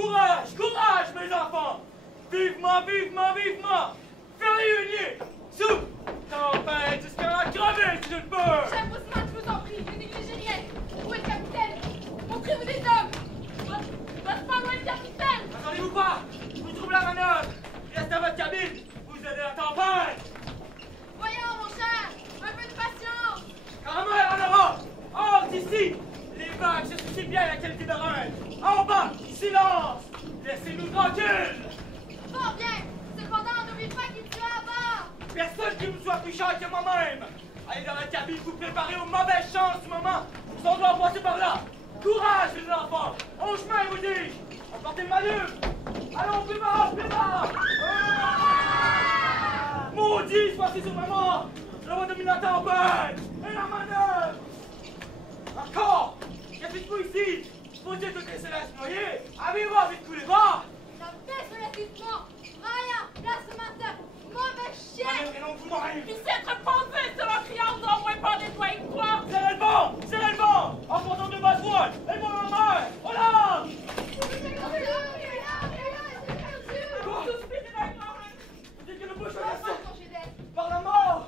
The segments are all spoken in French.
Courage, courage, mes enfants! Vivement, vivement, vivement! Ferrier, sous! Tempête jusqu'à la crever si je ne peux! Chef Ousmane, je vous en prie, ne négligez rien! Où est le capitaine? Montrez-vous des hommes! Votre femme, où est le capitaine? Attendez-vous pas! Vous trouvez la manœuvre! Restez à votre cabine! Vous aidez la tempête! Voyons, mon cher! Un peu de patience! Caramel en avant! Hors d'ici! Les vagues se suscitent bien la qualité de reine! En bas, silence! Laissez-nous tranquilles! Fort bien! Cependant, n'oubliez pas qu'il tue à bord! Personne qui vous soit plus cher que moi-même! Allez dans la cabine, vous préparez aux mauvaises chances du moment! On doit passer par là! Courage, les enfants! Au chemin, vous dis-je! Emportez le manœuvre! Allons, plus bas, plus bas! Maudit, voici sur ma mort! Je vois dominer la tempête! Et la manœuvre! Encore! Qu'est-ce ici? Faut-il te laisser la se noyer? Avez-vous envie de couler bas? La baisse relativement! Raya, place ce matin! Mauvais chien! Et non, vous-même! Il s'est reposé sur un criard d'envoi par des doigts et quoi! Serrez le vent! Serrez le vent! Emportons de basse voile! Et moi en mer! Au large! Vous dites que le bouche est par la mort!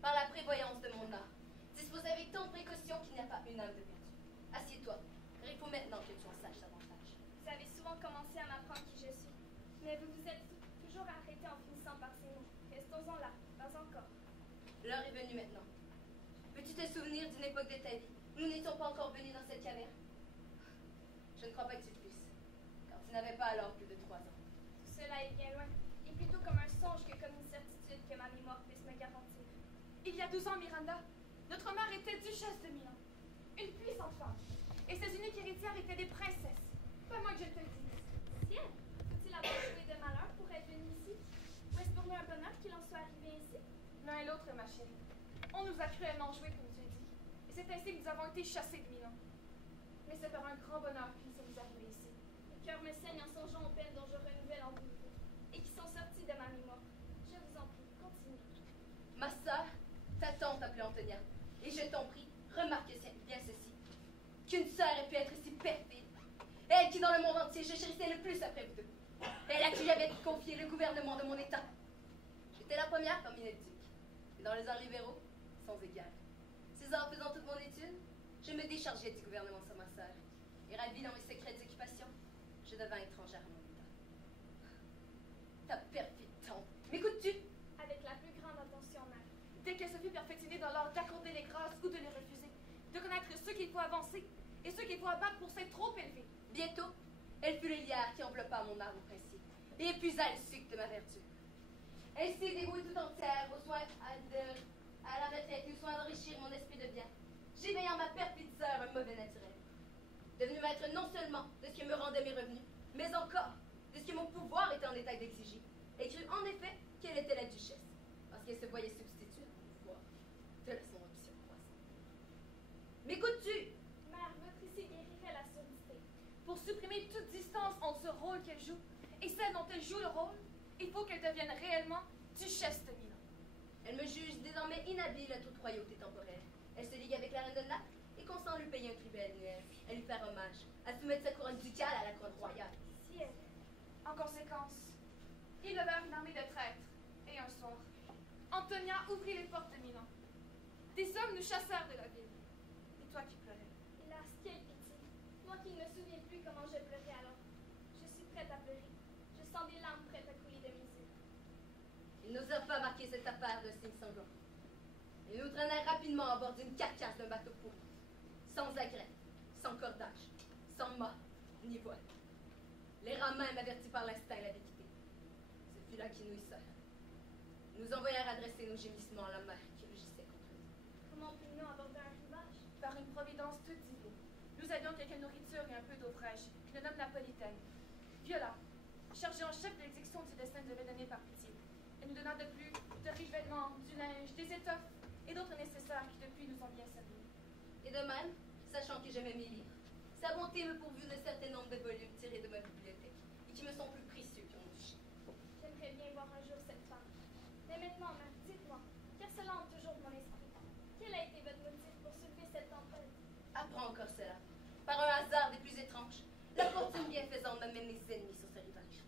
Par la prévoyance de mon art. Dispose avec tant de précaution qu'il n'y a pas une âme de perdu. Assieds-toi, car il faut maintenant que tu en saches davantage. Vous avez souvent commencé à m'apprendre qui je suis, mais vous vous êtes toujours arrêté en finissant par ces mots. Restons-en là, pas encore. L'heure est venue maintenant. Peux-tu te souvenir d'une époque de ta vie où nous n'étions pas encore venus dans cette caverne? Je ne crois pas que tu le puisses, car tu n'avais pas alors plus de 3 ans. Tout cela est bien loin, et plutôt comme un songe que comme une certitude que ma mémoire puisse me garantir. Il y a 12 ans, Miranda, notre mère était duchesse de Milan, une puissante femme, et ses uniques héritières étaient des princesses. Pas moi que je te le dise. Ciel, faut-il avoir joué de malheur pour être venu ici? Ou est-ce pour nous un bonheur qu'il en soit arrivé ici? L'un et l'autre, ma chérie. On nous a cruellement joués, comme tu dis, et c'est ainsi que nous avons été chassés de Milan. Mais c'est par un grand bonheur que nous sommes arrivés ici. Le cœur me saigne en songeant aux peines dont je renouvelle en vous, et qui sont sorties tante appelée Antonia. Et je t'en prie, remarque bien ceci. Qu'une sœur ait pu être si perfide. Elle qui, dans le monde entier, je chérissais le plus après vous deux. Elle à qui j'avais confié le gouvernement de mon État. J'étais la première parmi les ducs. Et dans les arts libéraux, sans égal. C'est en faisant toute mon étude, je me déchargeais du gouvernement sur ma sœur. Et ravie dans mes secrets d'occupation, je devins étrangère à mon État. Ta perfide tante, m'écoutes-tu? Avec la plus grande attention, mère. Dès qu'elle se fut perfectionnée dans l'art d'accorder les grâces ou de les refuser, de connaître ce qu'il faut avancer et ce qu'il faut abattre pour s'être trop élevé. Bientôt, elle fut le liard qui enveloppa mon arbre princier et épuisa le sucre de ma vertu. Elle s'est dévouée tout entière aux soins à la retraite et aux soins d'enrichir mon esprit de bien, j'éveillant ma perfide sœur un mauvais naturel. Devenue maître non seulement de ce que me rendaient mes revenus, mais encore de ce que mon pouvoir était en état d'exiger, et crut en effet qu'elle était la duchesse, parce qu'elle se voyait substituer à mon pouvoir de son ambition croissante. M'écoutes-tu? Mère, votre ici guérirait la surdité. Pour supprimer toute distance entre ce rôle qu'elle joue et celle dont elle joue le rôle, il faut qu'elle devienne réellement duchesse de Milan. Elle me juge désormais inhabile à toute royauté temporaire. Elle se ligue avec la reine de Naples et consent à lui payer un tribut annuel, à lui faire hommage, à soumettre sa couronne ducale à la couronne royale. Si elle... En conséquence, il levèrent une armée de traîtres, et un soir, Antonia ouvrit les portes de Milan. Des hommes nous chassèrent de la ville. Et toi qui pleurais. Hélas, quelle pitié. Moi qui ne me souviens plus comment je pleurais alors. Je suis prête à pleurer. Je sens des larmes prêtes à couler de mes yeux. Ils n'osèrent pas marquer cette affaire d'un signe sanglant. Ils nous traînèrent rapidement à bord d'une carcasse d'un bateau pourri, sans agrès, sans cordage, sans mât, ni voile. Les rats mêmes, avertis par l'instinct, l'avaient quitté. Ce fut là qu'ils nous hissèrent. Ils nous envoyèrent adresser nos gémissements à la mer qui rugissait contre nous. Comment pûmes-nous aborder un rivage? Par une providence toute divine, nous avions quelques nourritures et un peu d'eau fraîche, qu'une homme napolitaine, Viola, chargée en chef de l'exécution du destin devait donner par pitié. Elle nous donna de plus de riches vêtements, du linge, des étoffes et d'autres nécessaires qui depuis nous ont bien servi. Et de même, sachant que j'aimais mes livres, sa bonté me pourvut d'un certain nombre de volumes tirés de ma bibliothèque et qui me sont plus précieux que mon duché. J'aimerais bien voir un jour cette femme. Mais maintenant, mère, dites-moi, car cela hante toujours mon esprit. Quel a été votre motif pour soulever cette tempête? Apprends encore cela. Par un hasard des plus étranges, la fortune bienfaisante m'amène mes ennemis sur ce rivage.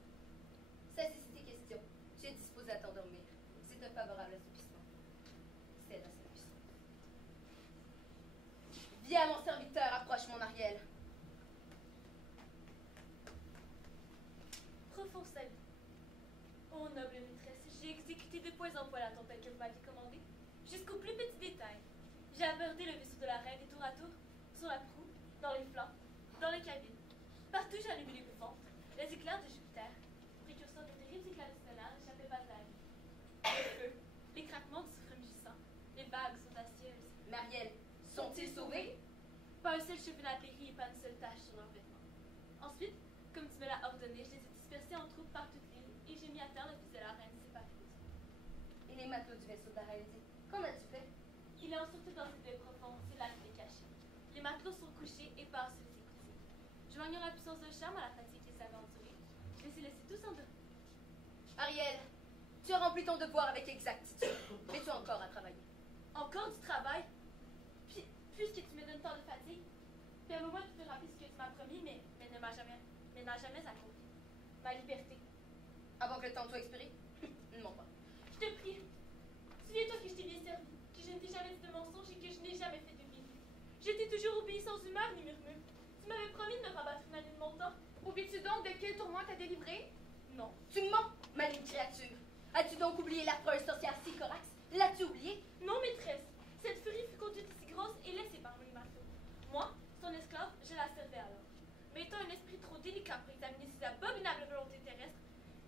Cesse ici tes questions. Tu es disposé à t'endormir. C'est un favorable assoupissement. C'est la solution. Viens, mon serviteur, approche mon Ariel. Profond salut. Ô noble maîtresse, j'ai exécuté de points en point la tempête que vous m'aviez commandée, jusqu'au plus petit détail. J'ai abordé le vaisseau de la reine et tour à tour, sur la proue, dans les flancs, dans les cabines. Partout j'ai allumé les bouffons, les éclairs de Jupiter, précurseurs de terribles éclats de stellar échappés pas à la vie. Le feu, les craquements du soufre mugissant, les bagues audacieuses. Marielle, sont-ils sauvés? Pas un seul cheveu n'a péri et pas une seule tache sur leurs vêtements. Ensuite, comme tu me l'as ordonné, je les ai dispersés en troupes par toute l'île et j'ai mis à terre le fils de la reine séparé des autres. Et les matelots du vaisseau d'Araésie, qu'en as-tu fait? Il est en sûreté dans cette baie profonde, c'est là qu'il est caché. Les matelots sont couchés et passent les écouter. Joignant la puissance d'un charme à la fatigue qu'ils avaient endurée, je les ai laissés tous endormis. Ariel, tu as rempli ton devoir avec exactitude, mais tu as encore à travailler. Encore du travail? Puisque tu me donnes tant de fatigue, permets-moi de te rappeler ce que tu m'as promis, mais n'a jamais accompli. Ma liberté. Avant que le temps soit expiré? Non pas. Je te prie, souviens-toi que je t'ai bien servi, que je ne t'ai jamais dit de mensonge et que je n'ai jamais fait de bêtises. J'étais toujours obéie sans humeur ni murmure. Tu m'avais promis de ne pas battre une année de mon temps. Oublies-tu donc de quel tourment t'as délivré? Non. Tu mens, maligne créature. As-tu donc oublié l'affreuse sorcière Sycorax? L'as-tu oublié? Non, maîtresse. Cette furie fut conduite si grosse et laissée par les matelots. Moi, son esclave, je la servais alors. Mais étant un esprit trop délicat pour examiner ces abominables volontés terrestres,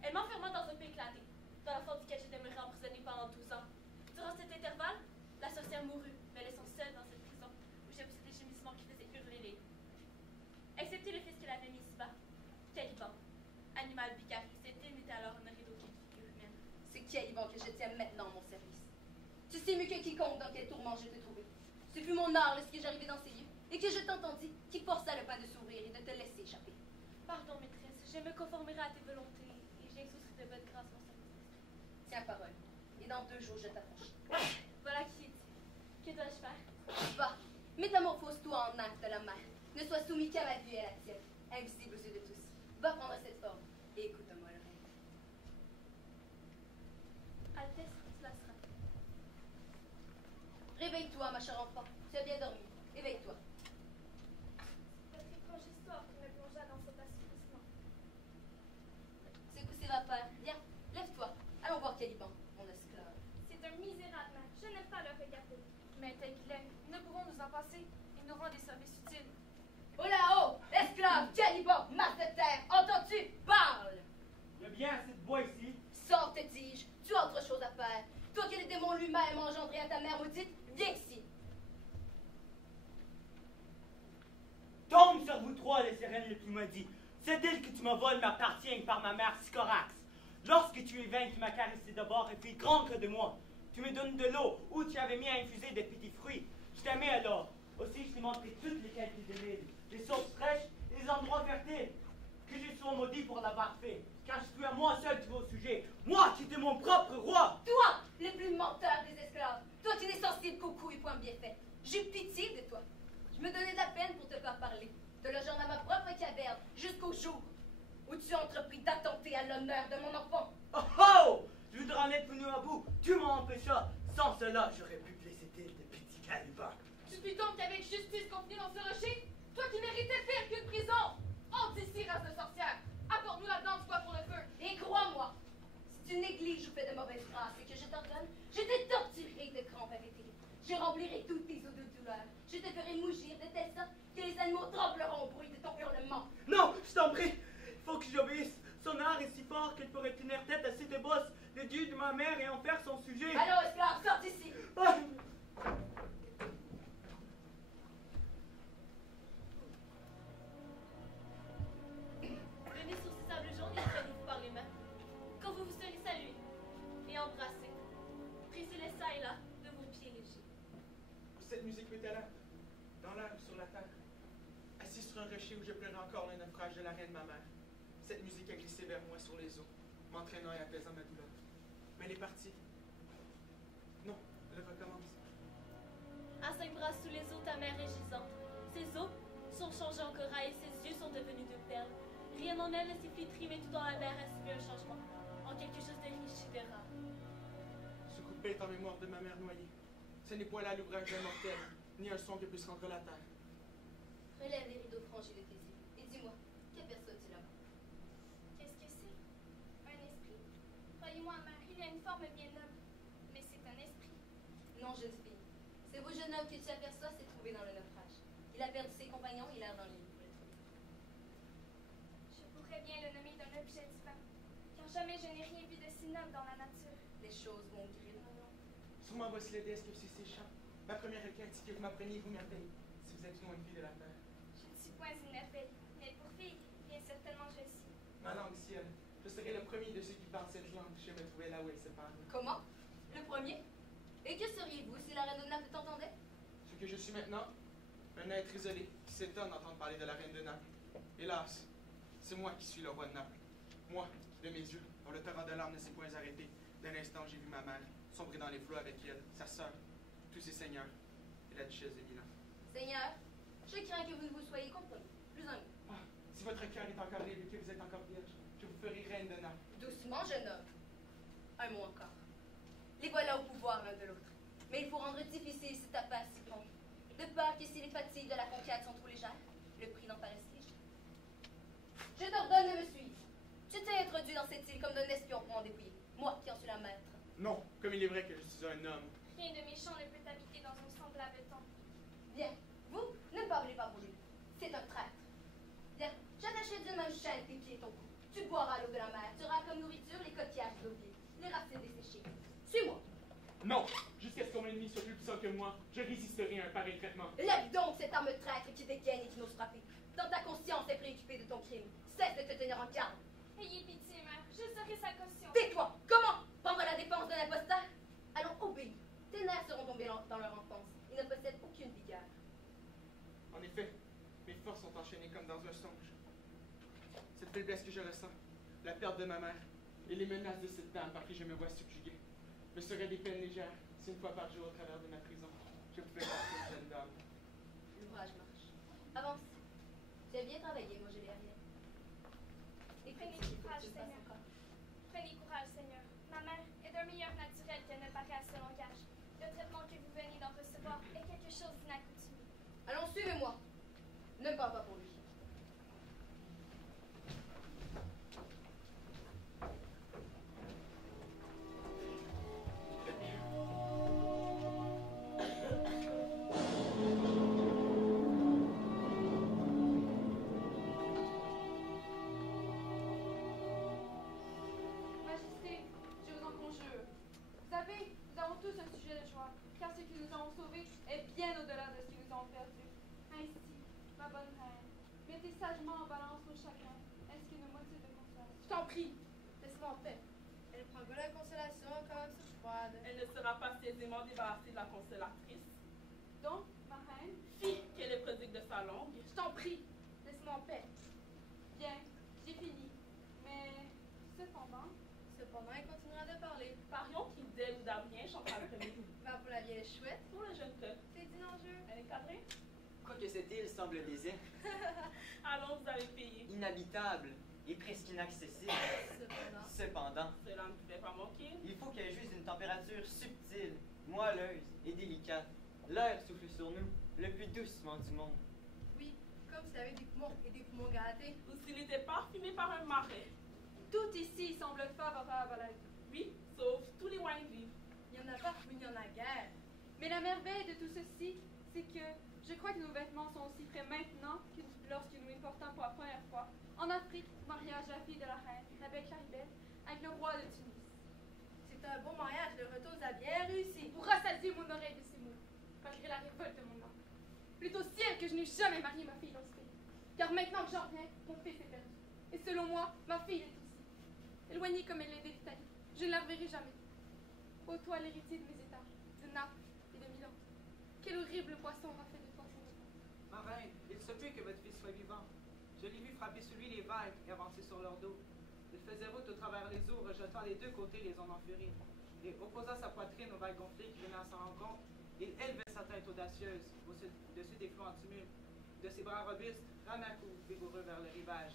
elle m'enferma dans un peu éclaté, dans la force duquel je demeurai emprisonnée pendant 12 ans. Durant cet intervalle, la sorcière mourut, me laissant seule dans cette prison où j'ai poussé des gémissements qui faisaient hurler les loups. Excepté le fils qu'elle avait mis ici-bas, Caliban, animal bicari, cette île n'était alors honorée d'aucune figure humaine. C'est Caliban que je tiens maintenant à mon service. Tu sais mieux que quiconque dans quel tourment je t'ai trouvé. Ce fut mon art lorsque j'arrivais dans ces lieux, et que je t'entendis, qui força le pas de s'ouvrir et de te laisser échapper. Pardon, maîtresse, je me conformerai à tes volontés et j'exaucerai de votre grâce mon service. Tiens parole, et dans 2 jours je t'affranchis. Voilà qui est dit. Que dois-je faire? Va, métamorphose-toi en acte de la mer. Ne sois soumis qu'à ma vue et à la tienne, invisible aux yeux de tous. Va prendre cette forme et écoute-moi l'oreille. Altesse, cela sera. Réveille-toi, ma chère enfant. Tu as bien dormi. Éveille-toi. Votre étrange histoire qui me plongea dans cet assoupissement. Secoue ses vapeurs. Viens, lève-toi. Allons voir Caliban, mon esclave. C'est un misérable. Je n'aime pas le regarder. Mais tel qu'il est, nous ne pouvons nous en passer. Il nous rend des services utiles. Oh là-haut, esclave, Caliban, masse de terre, entends-tu? Parle! Il y a bien assez de bois ici. Sors, te dis-je, tu as autre chose à faire. Toi que les démons lui-même ont engendré à ta mère maudite, viens ici. Tombe sur vous trois, les sirènes les plus maudites. Cette île que tu me voles m'appartient par ma mère Sycorax. Lorsque tu es vain, tu m'as caressé d'abord et puis grand que de moi. Tu me donnes de l'eau où tu avais mis à infuser des petits fruits. Je t'aimais alors. Aussi, je t'ai montré toutes les qualités de l'île, les sources fraîches et les endroits fertiles. Que je sois maudit pour l'avoir fait, car je suis à moi seul tu vas au sujet. Moi qui étais mon propre roi. Toi, le plus menteur des esclaves. Toi qui n'es sensible qu'au coup et point bien fait. J'ai pitié de toi. Je me donnais de la peine pour te faire parler. Te logeant dans ma propre caverne jusqu'au jour où tu as entrepris d'attenter à l'honneur de mon enfant. Oh oh! Je voudrais en être venu à bout. Tu m'en empêchas. Sans cela, j'aurais pu te laisser de petits calibans. Tu puis donc qu'avec justice confier dans ce rocher? Toi qui méritais pire qu'une prison! Hors d'ici, race de sorcière! Apporte-nous la danse, quoi, pour le feu! Et crois-moi, si tu négliges ou fais de mauvaises grâces et que je t'ordonne, je te torturerai de crampes avec tes. Je remplirai toutes tes eaux de douleur. Je te ferai mougir de telle sorte que les animaux trembleront au bruit de ton hurlement. Non, je t'en prie. Il faut que j'obéisse. Son art est si fort qu'elle pourrait tenir tête à Cétébos, le dieu de ma mère, et en faire son sujet. Allons, esclave, sors d'ici. Ah! Venez sur ces sables jaunes et prenez-vous par les mains. Quand vous vous serez salués et embrassés, pressez-les ça et là de vos pieds légers. Cette musique m'étalante, dans l'air ou sur la terre. Assis sur un rocher où je pleure encore le naufrage de la reine ma mère. Cette musique a glissé vers moi sur les eaux, m'entraînant et apaisant ma douleur. Mais elle est partie. Non, elle recommence. À 5 bras sous les eaux, ta mère est gisante. Ses os sont changés en corail et ses yeux sont devenus de perles. Rien en elle ne s'est flétri, mais tout dans la mer a subi un changement, en quelque chose de riche et de rare. Ce coupé est en mémoire de ma mère noyée. Ce n'est point là l'ouvrage d'un mortel, ni un son que puisse rendre la terre. Relève les rideaux franchis de tes yeux et dis-moi, qu'aperçois-tu là-bas? Qu'est-ce que c'est? Un esprit? Croyez-moi, mère, il a une forme bien noble. Mais c'est un esprit. Non, jeune fille. Ce beau jeune homme que tu aperçois s'est trouvé dans le naufrage. Il a perdu ses compagnons et il a dans l'île pour le trouver. Je pourrais bien le nommer d'un objet divin. Car jamais je n'ai rien vu de si noble dans la nature. Les choses vont gris mon nom. Sûrement voici le déesse que ces chants. Ma première requête, c'est que vous m'appreniez vos merveilles, si vous êtes une fille de la terre. Je ne suis point une merveille. Mais pour fille, bien certainement je le suis. Ma langue ciel, je serai le premier de ceux qui parlent cette langue si je me trouvais là où elle se parle. Comment? Le premier? Et que seriez-vous si la reine de Naples t'entendait? Ce que je suis maintenant, un être isolé qui s'étonne d'entendre parler de la reine de Naples. Hélas, c'est moi qui suis le roi de Naples. Moi, de mes yeux, dont le torrent de larmes ne s'est point arrêté. D'un instant, j'ai vu ma mère sombrer dans les flots avec elle, sa sœur, tous ses seigneurs et la duchesse de Milan. Seigneur, je crains que vous ne vous soyez compromis. Plus un mot. Ah, si votre cœur est encore libre et que vous êtes encore vierge, je vous ferai reine de Naples. Doucement, jeune homme. Un mot encore. Les voilà au pouvoir l'un de l'autre. Mais il faut rendre difficile cette affaire si grande. De peur que si les fatigues de la conquête sont trop légères, le prix n'en paraisse léger. Je t'ordonne de me suivre. Tu t'es introduit dans cette île comme d'un espion pour en dépouiller. Moi qui en suis la maître. Non, comme il est vrai que je suis un homme. Rien de méchant ne peut habiter dans un semblable temps. Bien, vous ne parlez pas pour lui. C'est un traître. Bien, j'attacherai d'une même chaîne tes pieds et ton cou. Tu boiras l'eau de la mer. Tu auras comme nourriture les coquillages d'Ovier, les racines desséchées. Suis-moi. Non, jusqu'à ce que mon ennemi soit plus puissant que moi, je résisterai à un pareil traitement. Lève donc cette arme traître qui dégaine et qui n'ose frapper. Dans ta conscience est préoccupée de ton crime. Cesse de te tenir en garde. Ayez pitié, mère. Je serai sa caution. Tais-toi. Comment prendre la défense d'un imposteur? Allons, obéis. Tes nerfs seront tombés dans leur enfance. Ils ne possèdent aucune vigueur. En effet, mes forces sont enchaînées comme dans un songe. Cette faiblesse que je ressens, la perte de ma mère et les menaces de cette dame par qui je me vois subjugué, me seraient des peines légères si une fois par jour au travers de ma prison, Je pouvais partir, jeune dame. L'ouvrage marche. Avance. Tu as bien travaillé, moi je l'ai rien. Prenez courage, Seigneur. Prenez courage, Seigneur. Ma mère est d'un meilleur naturel qu'elle ne paraît à ce langage. Le traitement que vous venez d'en recevoir est quelque chose d'inaccoutumé. Allons, suivez-moi. Ne me parle pas pour lui. Majesté, je vous en conjure. Vous savez, nous avons tous un sujet de joie, car ce qui nous a sauvés est bien au-delà de ce qui nous a perdus. Ainsi, ma bonne reine, mettez sagement en balance vos chagrins, ainsi qu'une moitié de consolation. Je t'en prie, laisse-moi en paix. Elle prend pas la consolation quand même se froide. Elle ne sera pas si aisément débarrassée de la consolatrice. Donc, ma reine, Fille qu'elle est prodigue de sa langue. Je t'en prie, laisse-moi en paix. bien, j'ai fini. Mais, cependant, Cependant, elle continuera de parler. Parions qu'il d'elle ou d'Abrien chantera le premier. Va pour la vieille chouette. Pour le jeune coq. C'est dit l'enjeu. Elle est cadrée? Quoique cette île semble déserte, Allons, vous allez payer. inhabitable et presque inaccessible. Cependant, Cependant, Cela ne pouvait pas manquer. il faut qu'elle jouisse d'une température subtile, moelleuse et délicate. L'air souffle sur nous le plus doucement du monde. oui, comme s'il avait des poumons et des poumons gâtés. Ou s'il était parfumé par un marais. tout ici semble favorable à la vie. Oui, sauf tous les wines vivent. Il n'y en a pas, mais il y en a guère. Mais la merveille de tout ceci, c'est que je crois que nos vêtements sont aussi frais maintenant que lorsque nous les portons pour la première fois en Afrique, au mariage de la fille de la reine, la belle Charibel, avec le roi de Tunis. C'est un beau mariage, le retour nous a bien réussi. Vous rassasiez mon oreille de ces mots, malgré la révolte de mon âme. Plutôt ciel que je n'ai jamais marié ma fille lorsqu'elle est. Car maintenant que j'en reviens, mon fils est perdu. Et selon moi, ma fille est aussi. Éloignée comme elle l'est d'Italie, je ne la reverrai jamais. Ô toi, l'héritier de mes États, de Naples et de Milan, quel horrible poisson m'a fait de toi ce repas. Ma reine, il se peut que votre fils soit vivant. Je l'ai vu frapper sur lui les vagues et avancer sur leur dos. Il faisait route au travers les eaux, rejetant des deux côtés les ondes en furie. Et opposant sa poitrine aux vagues gonflées qui venaient à sa rencontre, il élevait sa tête audacieuse au-dessus des flots en tumulte. De ses bras robustes, ramait à coups vigoureux vers le rivage,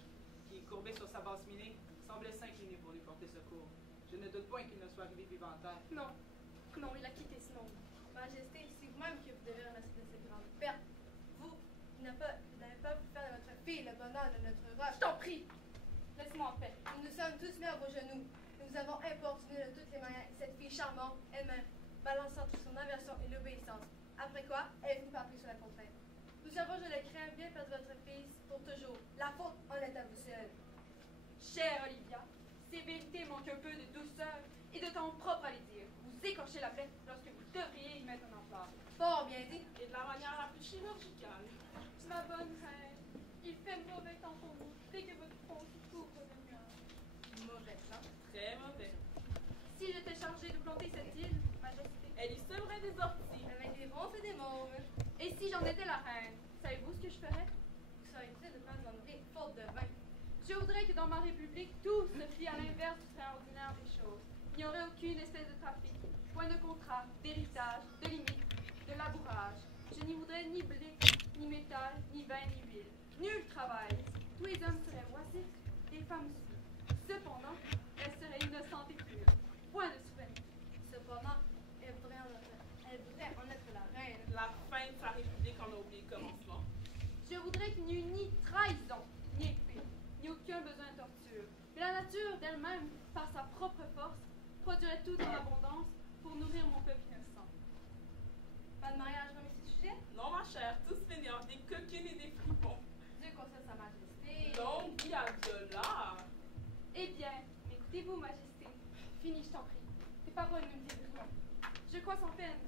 qui, courbé sur sa base minée, semblait s'incliner pour lui porter secours. Je ne doute point qu'il ne soit arrivé vivant en terre. Non, non, il a quitté ce monde. Majesté, c'est vous-même que vous devez remercier de cette grande perte. Vous, vous n'avez pas pu faire de votre fille le bonheur de notre roche. Je t'en prie, laisse-moi en paix. Nous nous sommes tous mis à vos genoux. Nous avons importuné de toutes les manières cette fille charmante, elle-même, balançant entre son aversion et l'obéissance. Après quoi, elle est venue par sur la contrainte. Nous savons, je le crains, bien perdre votre fils pour toujours. La faute en est à vous seul. Chère Olivia, ces vérités manquent un peu de douceur et de temps propre à les dire. Vous écorchez la plaie lorsque vous devriez y mettre un emploi. Fort bien dit. Et de la manière la plus chirurgicale. Ma bonne reine, il fait mauvais temps pour vous dès que votre front se couvre de nuages. Mauvais plan. Très mauvais. Si j'étais chargée de planter cette île, Majesté, Elle y semerait des orties. Avec des ronces et des mauves. et si j'en étais la reine, savez-vous ce que je ferais? Vous seriez prêts de pas nous en nourrir faute de vin. Je voudrais que dans ma république, tout se fît à l'inverse du train ordinaire des choses. Il n'y aurait aucune espèce de trafic, point de contrat, d'héritage, de limite, de labourage. Je n'y voudrais ni blé, ni métal, ni vin, ni huile. Nul travail. Tous les hommes seraient oisifs, les femmes aussi. Cependant, elles seraient innocentes et pures. Point de souvenirs. Cependant, elle voudrait en être la reine. La fin de sa république en a oublié le commencement. Je voudrais qu'il n'y eût ni trahison, ni épée, ni aucun besoin de torture. Mais la nature d'elle-même, par sa propre force, produirait tout en abondance pour nourrir mon peuple innocent. Pas de mariage remis ce sujet? Non, ma chère, tous fainéants, des coquines et des fripons. Dieu concerne sa majesté. Longue vie à Viola. Eh bien, écoutez-vous, Majesté. Fini, je t'en prie. Tes paroles ne me disent rien. Je crois sans peine,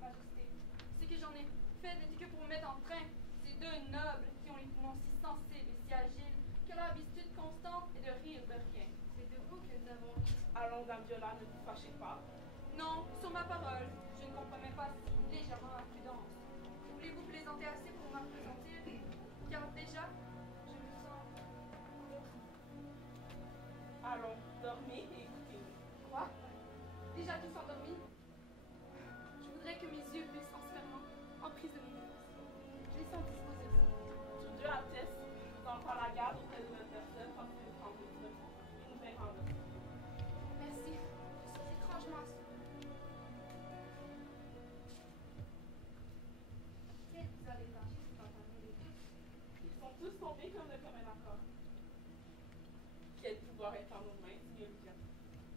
Majesté. Ce que j'en ai fait n'était que pour mettre en train ces deux nobles qui ont les poumons si sensibles et si agiles que leur habitude constante est de rire de rien. C'est de vous que nous avons. Allons, dame Viola, ne vous fâchez pas. Non, sur ma parole, je ne compromets pas si légèrement ma prudence. Voulez-vous plaisanter assez pour m'appesantir? Car déjà, je me sens endormie. Allons, dormez et écoutez-nous. Quoi? Déjà tous endormis? Je voudrais que mes yeux puissent en se fermant pouvoir est en nos mains, dit Olivia.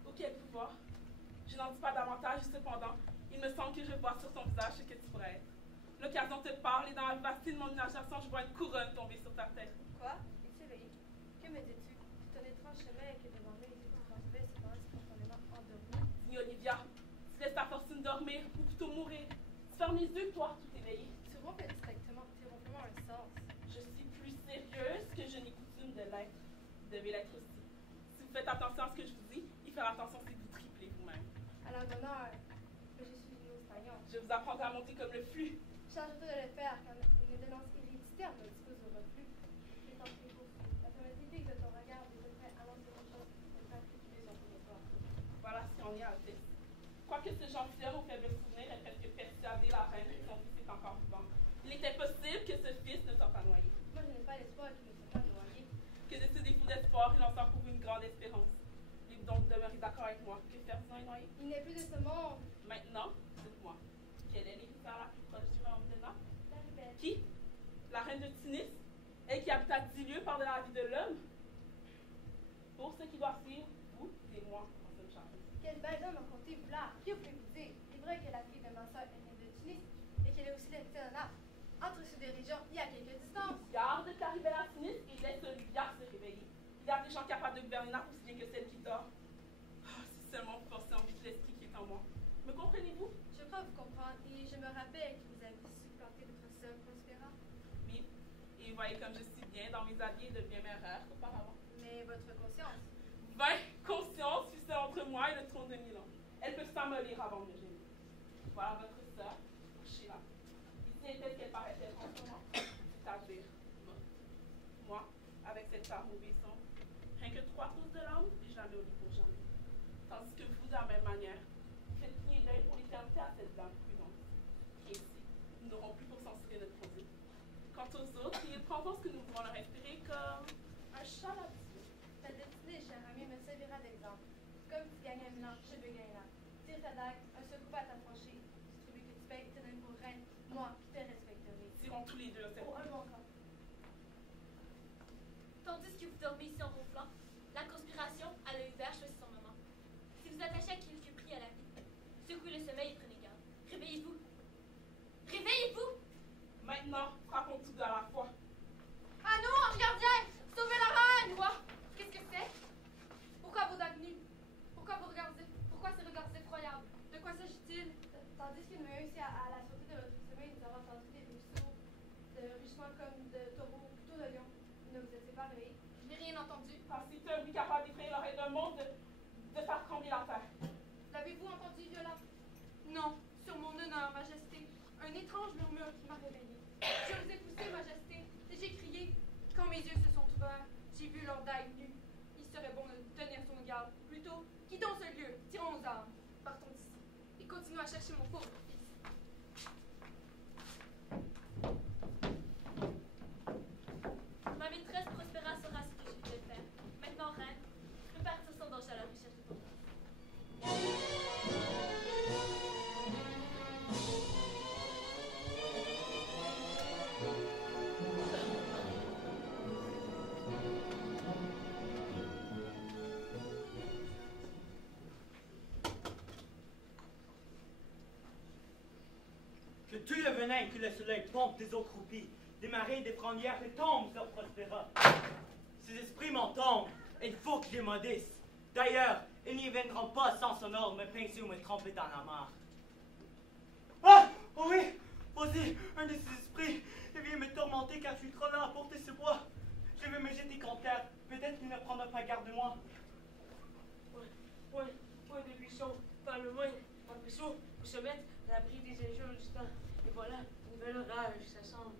Auquel pouvoir? Je n'en dis pas davantage, cependant, il me semble que je vois sur ton visage ce que tu pourrais être. L'occasion te parle et dans la vivacité de mon imagination, je vois une couronne tomber sur ta tête. Quoi? Es-tu éveillé? Que me dis-tu? C'est un étrange chemin que devant nous, les yeux qui transpercent se paraissent profondément endormis. Dit Olivia, tu laisses ta fortune dormir, ou plutôt mourir. Tu fermes les yeux, toi, tout éveillé. Tu rompes distinctement, tes rompements ont un sens. Je suis plus sérieuse que je n'ai coutume de l'être. Vous devez l'être aussi. Si vous faites attention à ce que je vous dis, y faire attention, c'est vous tripler vous-même. Alors d'honneur, que je suis une espagnole. Je vous apprendrai à monter comme le flux. Charge-toi de le faire, car une évidence héréditaire me dispose au reflux. Les temps très beaux. La promesse épique de ton regard désormais annonce quelque chose qui peut faire cultiver son territoire. Voilà si on y est, Altesse. Quoique ce gentilhomme au faible souvenir ait presque persuadé la reine que son fils est encore vivant, il était possible que ce fils ne soit pas noyé. Moi, je n'ai pas l'espoir qu'il ne soit pas noyé. Que de ce défaut d'espoir, il en soit pour une grande espérance. Il donc demeurer d'accord avec moi que Ferdinand est noyé. Il n'est plus de ce monde. Maintenant, dites-moi, quelle est l'héritière la plus proche du royaume de Naples? La rebelle. Qui? La reine de Tunis? Elle qui habite à 10 lieues par-delà la vie de l'homme? Pour ce qui doit suivre, vous et moi, en sommes chargés. Quel bel homme a compté Voular. Que pouvez-vous dire? Il est vrai que la fille de ma soeur est née de Tunis, mais qu'elle est aussi l'héritière de Naples. Entre ces deux régions, il y a quelques distances. Garde ta rebelle à Tunis et laisse Olivia se réveiller. Il y a des gens capables de gouverner Naples aussi bien que celle qui dort. Oh, si seulement vous forcez en vue l'esprit qui est en moi. Me comprenez-vous? Je crois vous comprendre et je me rappelle que vous avez supplanté votre sœur Prospera. Oui. Et vous voyez comme je suis bien dans mes habits de bien meilleurs qu'auparavant. Mais votre conscience. 20 consciences fut celle entre moi et le trône de Milan. Elle peut s'amollir avant de me gêner. Voilà votre sœur, couchée là. Ici est telle qu'elle paraît être en ce moment, c'est-à-dire morte. Moi, avec cette femme obéissante, rien que 3 pouces de l'âme et jamais au lit pour jamais. Tandis que vous, de la même manière, faites cligner l'œil pour l'éternité à cette dame prudente, qui est ici. Nous n'aurons plus pour censurer notre conduite. Quant aux autres, il est probable que nous pouvons leur inspirer comme un chat là-dessus. Ta destinée, cher ami, me servira d'exemple. Comme tu gagnais un Milan, je veux gagner là. Tire ta dague, un seul coup à t'affranchir. Du tribut que tu payes, te donne pour reine. Moi, je te respecterai. Tirons tous les deux à cette Oh, un bon camp. Tandis que vous dormez ici en ronflant, la conspiration, à l'œil ouvert, choisit son moment. Si vous attachez à qui il fut pris à la vie, secouez le sommeil et prenez garde. Réveillez-vous! Réveillez-vous! Maintenant, frappons tout à la fois. Ah non, ange gardien! Sauvez la reine! Quoi? Qu'est-ce que c'est? Pourquoi vos dagues nues? Pourquoi ces regards effroyables? De quoi s'agit-il? Tandis que nous venons ici à la sortie de votre sommeil, nous avons entendu des ruisseaux, de rugissements comme de taureaux, plutôt de lions. Vous ne vous êtes pas réveillés? Je n'ai rien entendu. Ah, si tu es capable d'effrayer l'oreille d'un monde, de faire trembler la terre. L'avez-vous entendu, Viola? Non, sur mon honneur, Majesté. Un étrange murmure qui m'a réveillée. Je vous ai poussé, Majesté, et j'ai crié. Quand mes yeux se sont ouverts, j'ai vu leur dague nue. Il serait bon de tenir son garde. Plutôt, quittons ce lieu, tirons nos armes. Partons d'ici et continuons à chercher mon pauvre fils. Ma maîtresse Prospera saura ce que je vais faire. Maintenant, reine, je peux partir sans danger à la recherche de ton fils. Que tout le venin que le soleil pompe des eaux croupies, des marées, des fronnières, et tombe sur Prospera. Ces esprits m'entendent, et il faut que je les maudisse. D'ailleurs, ils n'y viendront pas sans son ordre me pincer ou me tremper dans la mare. Ah! Oh oui! Vas-y, un de ces esprits, il vient me tourmenter car je suis trop lent à porter ce bois. Je vais me jeter contre terre. Peut-être qu'il ne prendra pas garde de moi. Point de buisson, par le moins, un buisson pour se mettre à l'abri des injures du temps. Et voilà, une nouvelle orage, ça semble.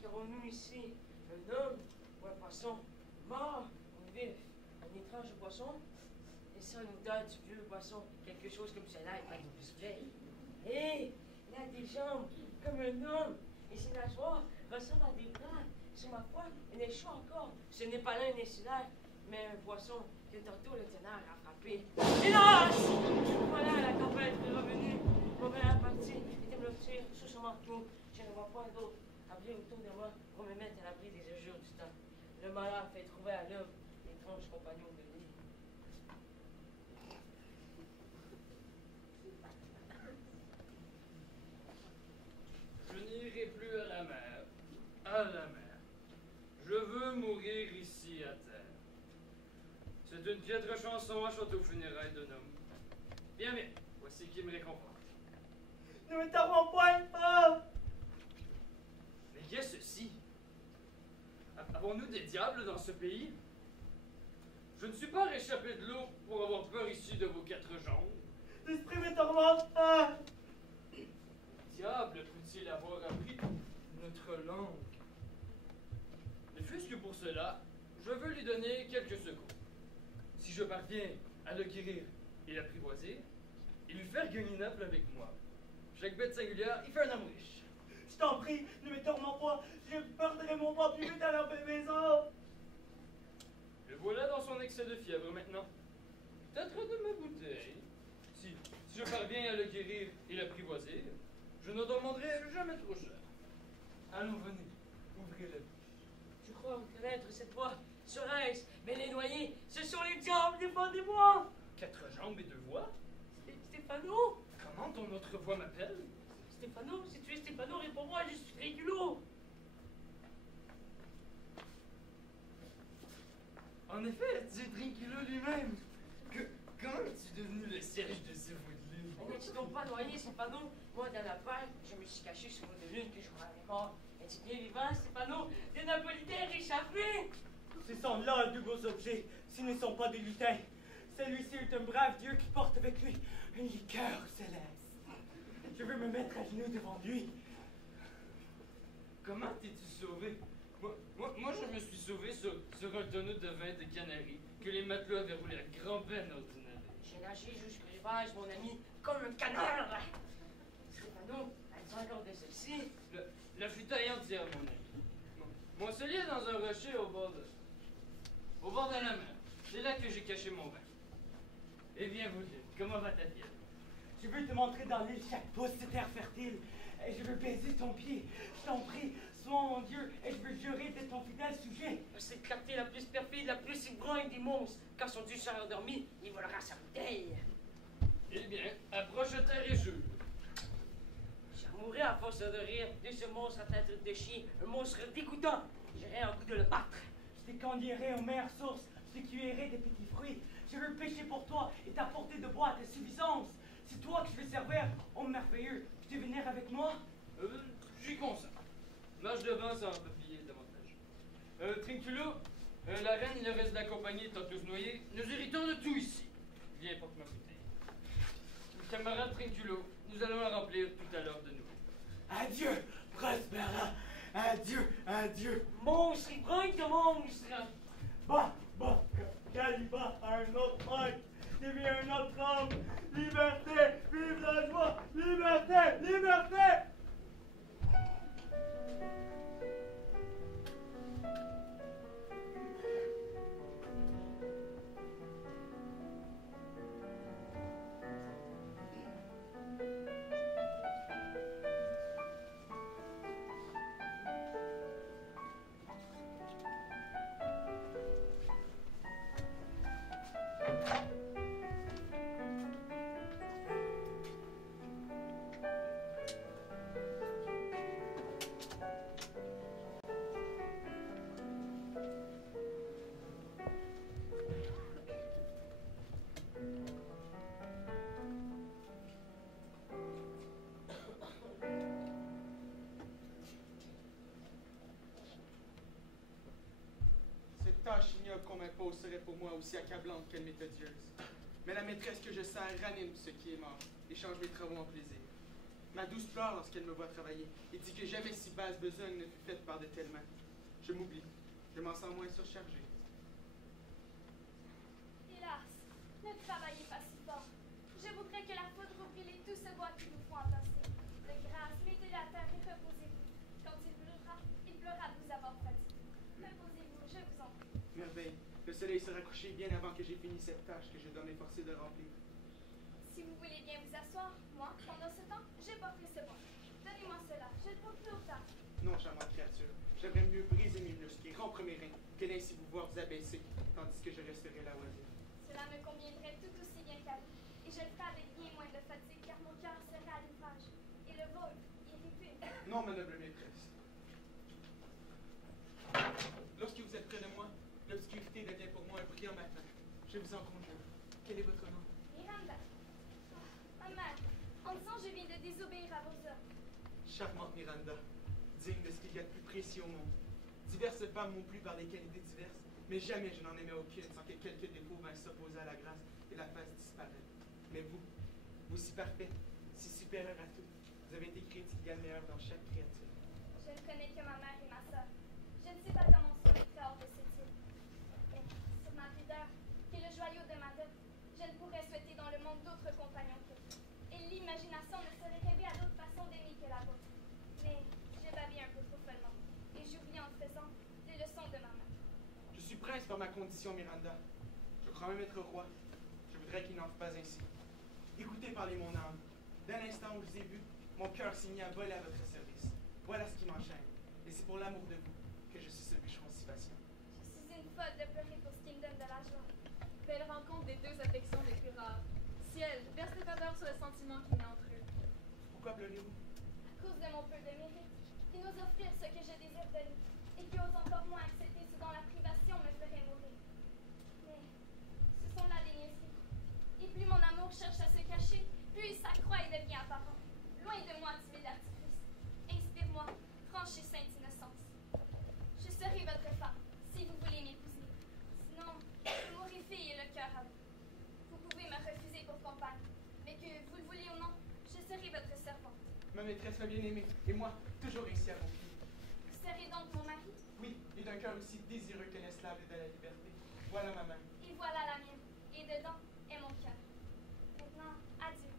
Qu'aurons-nous ici? Un homme ou un poisson? Mort ou vif? Un étrange poisson? Et ça nous donne du vieux poisson, quelque chose comme cela est pas de plus vieille. Hé! Il a des jambes comme un homme, et ses nageoires ressemblent à des bras. Sur ma foi, il est chaud encore. Ce n'est pas l'un insulaire, mais un poisson que tantôt le ténor a frappé. Hélas! Voilà, la tempête est revenue. Mon première partie était me l'offrir sous son manteau. Je ne vois point d'autre abri autour de moi pour me mettre à l'abri des injures du temps. Le malheur fait trouver à l'homme l'étrange compagnon de vie. Passons à château funérailles d'un homme. Bien, bien, voici qui me réconforte. Ne me t'arrends point pas! Mais qu'est-ce ceci? Avons-nous des diables dans ce pays? Je ne suis pas réchappé de l'eau pour avoir peur ici de vos 4 jambes. L'esprit me tourmente! Ah! Diable peut-il avoir appris notre langue? Ne fût-ce que pour cela, je veux lui donner quelques secours. Si je parviens à le guérir et l'apprivoiser, et lui faire gagner Naples avec moi, chaque bête singulière, il fait un homme riche. Je t'en prie, ne me tourmente pas! Je perdrai mon pas plus vite à la belle maison! Le voilà dans son excès de fièvre maintenant. Peut-être de ma bouteille. Si je parviens à le guérir et l'apprivoiser, je ne demanderai jamais trop cher. Allons, venez, ouvrez-le. Je crois connaître cette voix. Serait-ce, mais les noyés, ce sont les diables, défendez-moi! 4 jambes et 2 voix? Stéphano! Comment ton autre voix m'appelle? Stéphano, si tu es Stéphano, réponds-moi, je suis Trinculo! En effet, tu es Trinculo lui-même. Comment es-tu devenu le siège de ce bout de lune? N'es-tu donc pas noyé, Stéphano? Moi, dans la paille, je me suis caché sous le lune que je croyais mort. Es-tu bien vivant, Stéphano? Des Napolitains échappés! Ce sont là de beaux objets, s'ils ne sont pas des lutins. Celui-ci est un brave Dieu qui porte avec lui une liqueur céleste. Je veux me mettre à genoux devant lui. Comment t'es-tu sauvé? Moi, je me suis sauvé sur un tonneau de vin de Canaries que les matelots avaient roulé à grand-peine au navire. J'ai nagé jusqu'au rivage, mon ami, comme un canard! Stéphano, as-tu encore de ceci? La futaille entière, mon ami. Mon cellier est dans un rocher au bord de la mer. C'est là que j'ai caché mon vin. Eh bien, vous dites, comment va ta fièvre? Je veux te montrer dans l'île chaque pouce de terre fertile. Et je veux baiser ton pied. Je t'en prie, sois mon Dieu, et je veux jurer d'être ton fidèle sujet. C'est clarté la plus perfide, la plus ivrogne des monstres. Quand son Dieu sera endormi, il volera sa bouteille. Eh bien, approche terre et jure. Je mourrai à force de rire de ce monstre à tête de chien, un monstre dégoûtant. J'irai un coup de le battre. Je t'écondierai aux meilleures sources, je te cueillerai des petits fruits. Je veux pêcher pour toi et t'apporter de bois à ta suffisance. C'est toi que je veux servir, oh merveilleux. Tu veux venir avec moi? J'y consens. Marche devant sans papiller davantage. Trinculo, la reine et le reste de la compagnie étant tous noyés, nous héritons de tout ici. Viens, porte ma bouteille. Camarade Trinculo, nous allons la remplir tout à l'heure de nouveau. Adieu, Prospera. Adieu, adieu. Monstre, ivrogne de monstre. Bah, Caliban a un autre maître. Devient un autre homme. Liberté, vive la joie. Liberté, liberté. Tâche ignoble qu'on m'impose serait pour moi aussi accablante qu'elle m'est odieuse. Mais la maîtresse que je sers ranime ce qui est mort et change mes travaux en plaisir. Ma douce pleure lorsqu'elle me voit travailler et dit que jamais si basse besogne ne fut faite par de telles mains. Je m'oublie. Je m'en sens moins surchargé. Hélas, ne travaillez pas si fort. Je voudrais que la foudre vous brûle tout ce bois qui nous faut entasser. De grâce, mettez la terre et reposez-vous. Quand il pleura de vous avoir fatigué. Reposez-vous, je vous en prie. Merveille. Le soleil sera couché bien avant que j'ai fini cette tâche que je dois m'efforcer de remplir. Si vous voulez bien vous asseoir, moi, pendant ce temps, je porterai ce bois. Donnez-moi cela, je le porterai au tas. Non, charmante créature. J'aimerais mieux briser mes muscles et rompre mes reins que d'ainsi vous voir vous abaisser, tandis que je resterai là oisif. Cela me conviendrait tout aussi bien qu'à vous. Et je le ferai avec bien moins de fatigue, car mon cœur serait à l'ouvrage. Et le vôtre, irrité. Non, ma noble maîtresse. Lorsque vous êtes près de moi, l'obscurité devient pour moi un brillant matin. Je vous en conjure. Quel est votre nom? Miranda. Ma mère, en disant je viens de désobéir à vos ordres. Charmante Miranda, digne de ce qu'il y a de plus précieux au monde. Diverses femmes m'ont plu par des qualités diverses, mais jamais je n'en aimais aucune sans que quelques défauts vinssent s'opposer à la grâce et la fasse disparaître. Mais vous si parfait, si supérieur à tout, vous avez été créé qu'il y a le meilleur dans chaque créature. Je ne connais que ma mère et ma sœur. Je ne sais pas comment survivre hors de cette île. Mais sur ma pudeur, qui est le joyau de ma dot, je ne pourrais souhaiter dans le monde d'autres compagnons que vous. Et l'imagination ne saurait rêver à d'autres façons d'aimer que la vôtre. Mais je babille un peu trop follement, et j'oublie en faisant les leçons de ma mère. Je suis prince par ma condition, Miranda. Je crois même être roi. Je voudrais qu'il n'en fût pas ainsi. Écoutez parler mon âme. Dès l'instant où je vous ai vu, mon cœur s'est mis à voler à votre service. Voilà ce qui m'enchaîne. Et c'est pour l'amour de vous que je suis ce bûcheron si patient. Je suis une folle de pleurer pour ce qui me donne de la joie. Belle rencontre des deux affections les plus rares. Ciel, verse tes faveurs sur le sentiment qui naît entre eux. Pourquoi pleurez-vous? À cause de mon peu de mérite, qui n'ose offrir ce que je désire de lui, et qui ose encore moins accepter ce dont la privation me ferait mourir. Mais ce sont là des niaiseries. Et plus mon amour cherche à se cacher, plus il s'accroît et devient apparent. Loin de moi, timide artifice. Inspire-moi, franche et sainte innocence. Je serai votre femme, si vous voulez m'épouser. Sinon, je mourrai fille et le cœur à vous. Vous pouvez me refuser pour compagne, mais que vous le vouliez ou non, je serai votre servante. Ma maîtresse m'a bien aimée, et moi, toujours ici à vos pieds. Vous serez donc mon mari? Oui, et d'un cœur aussi désireux que l'esclave est de la liberté. Voilà ma main. Et voilà la mienne. Et dedans est mon cœur. Maintenant, adieu,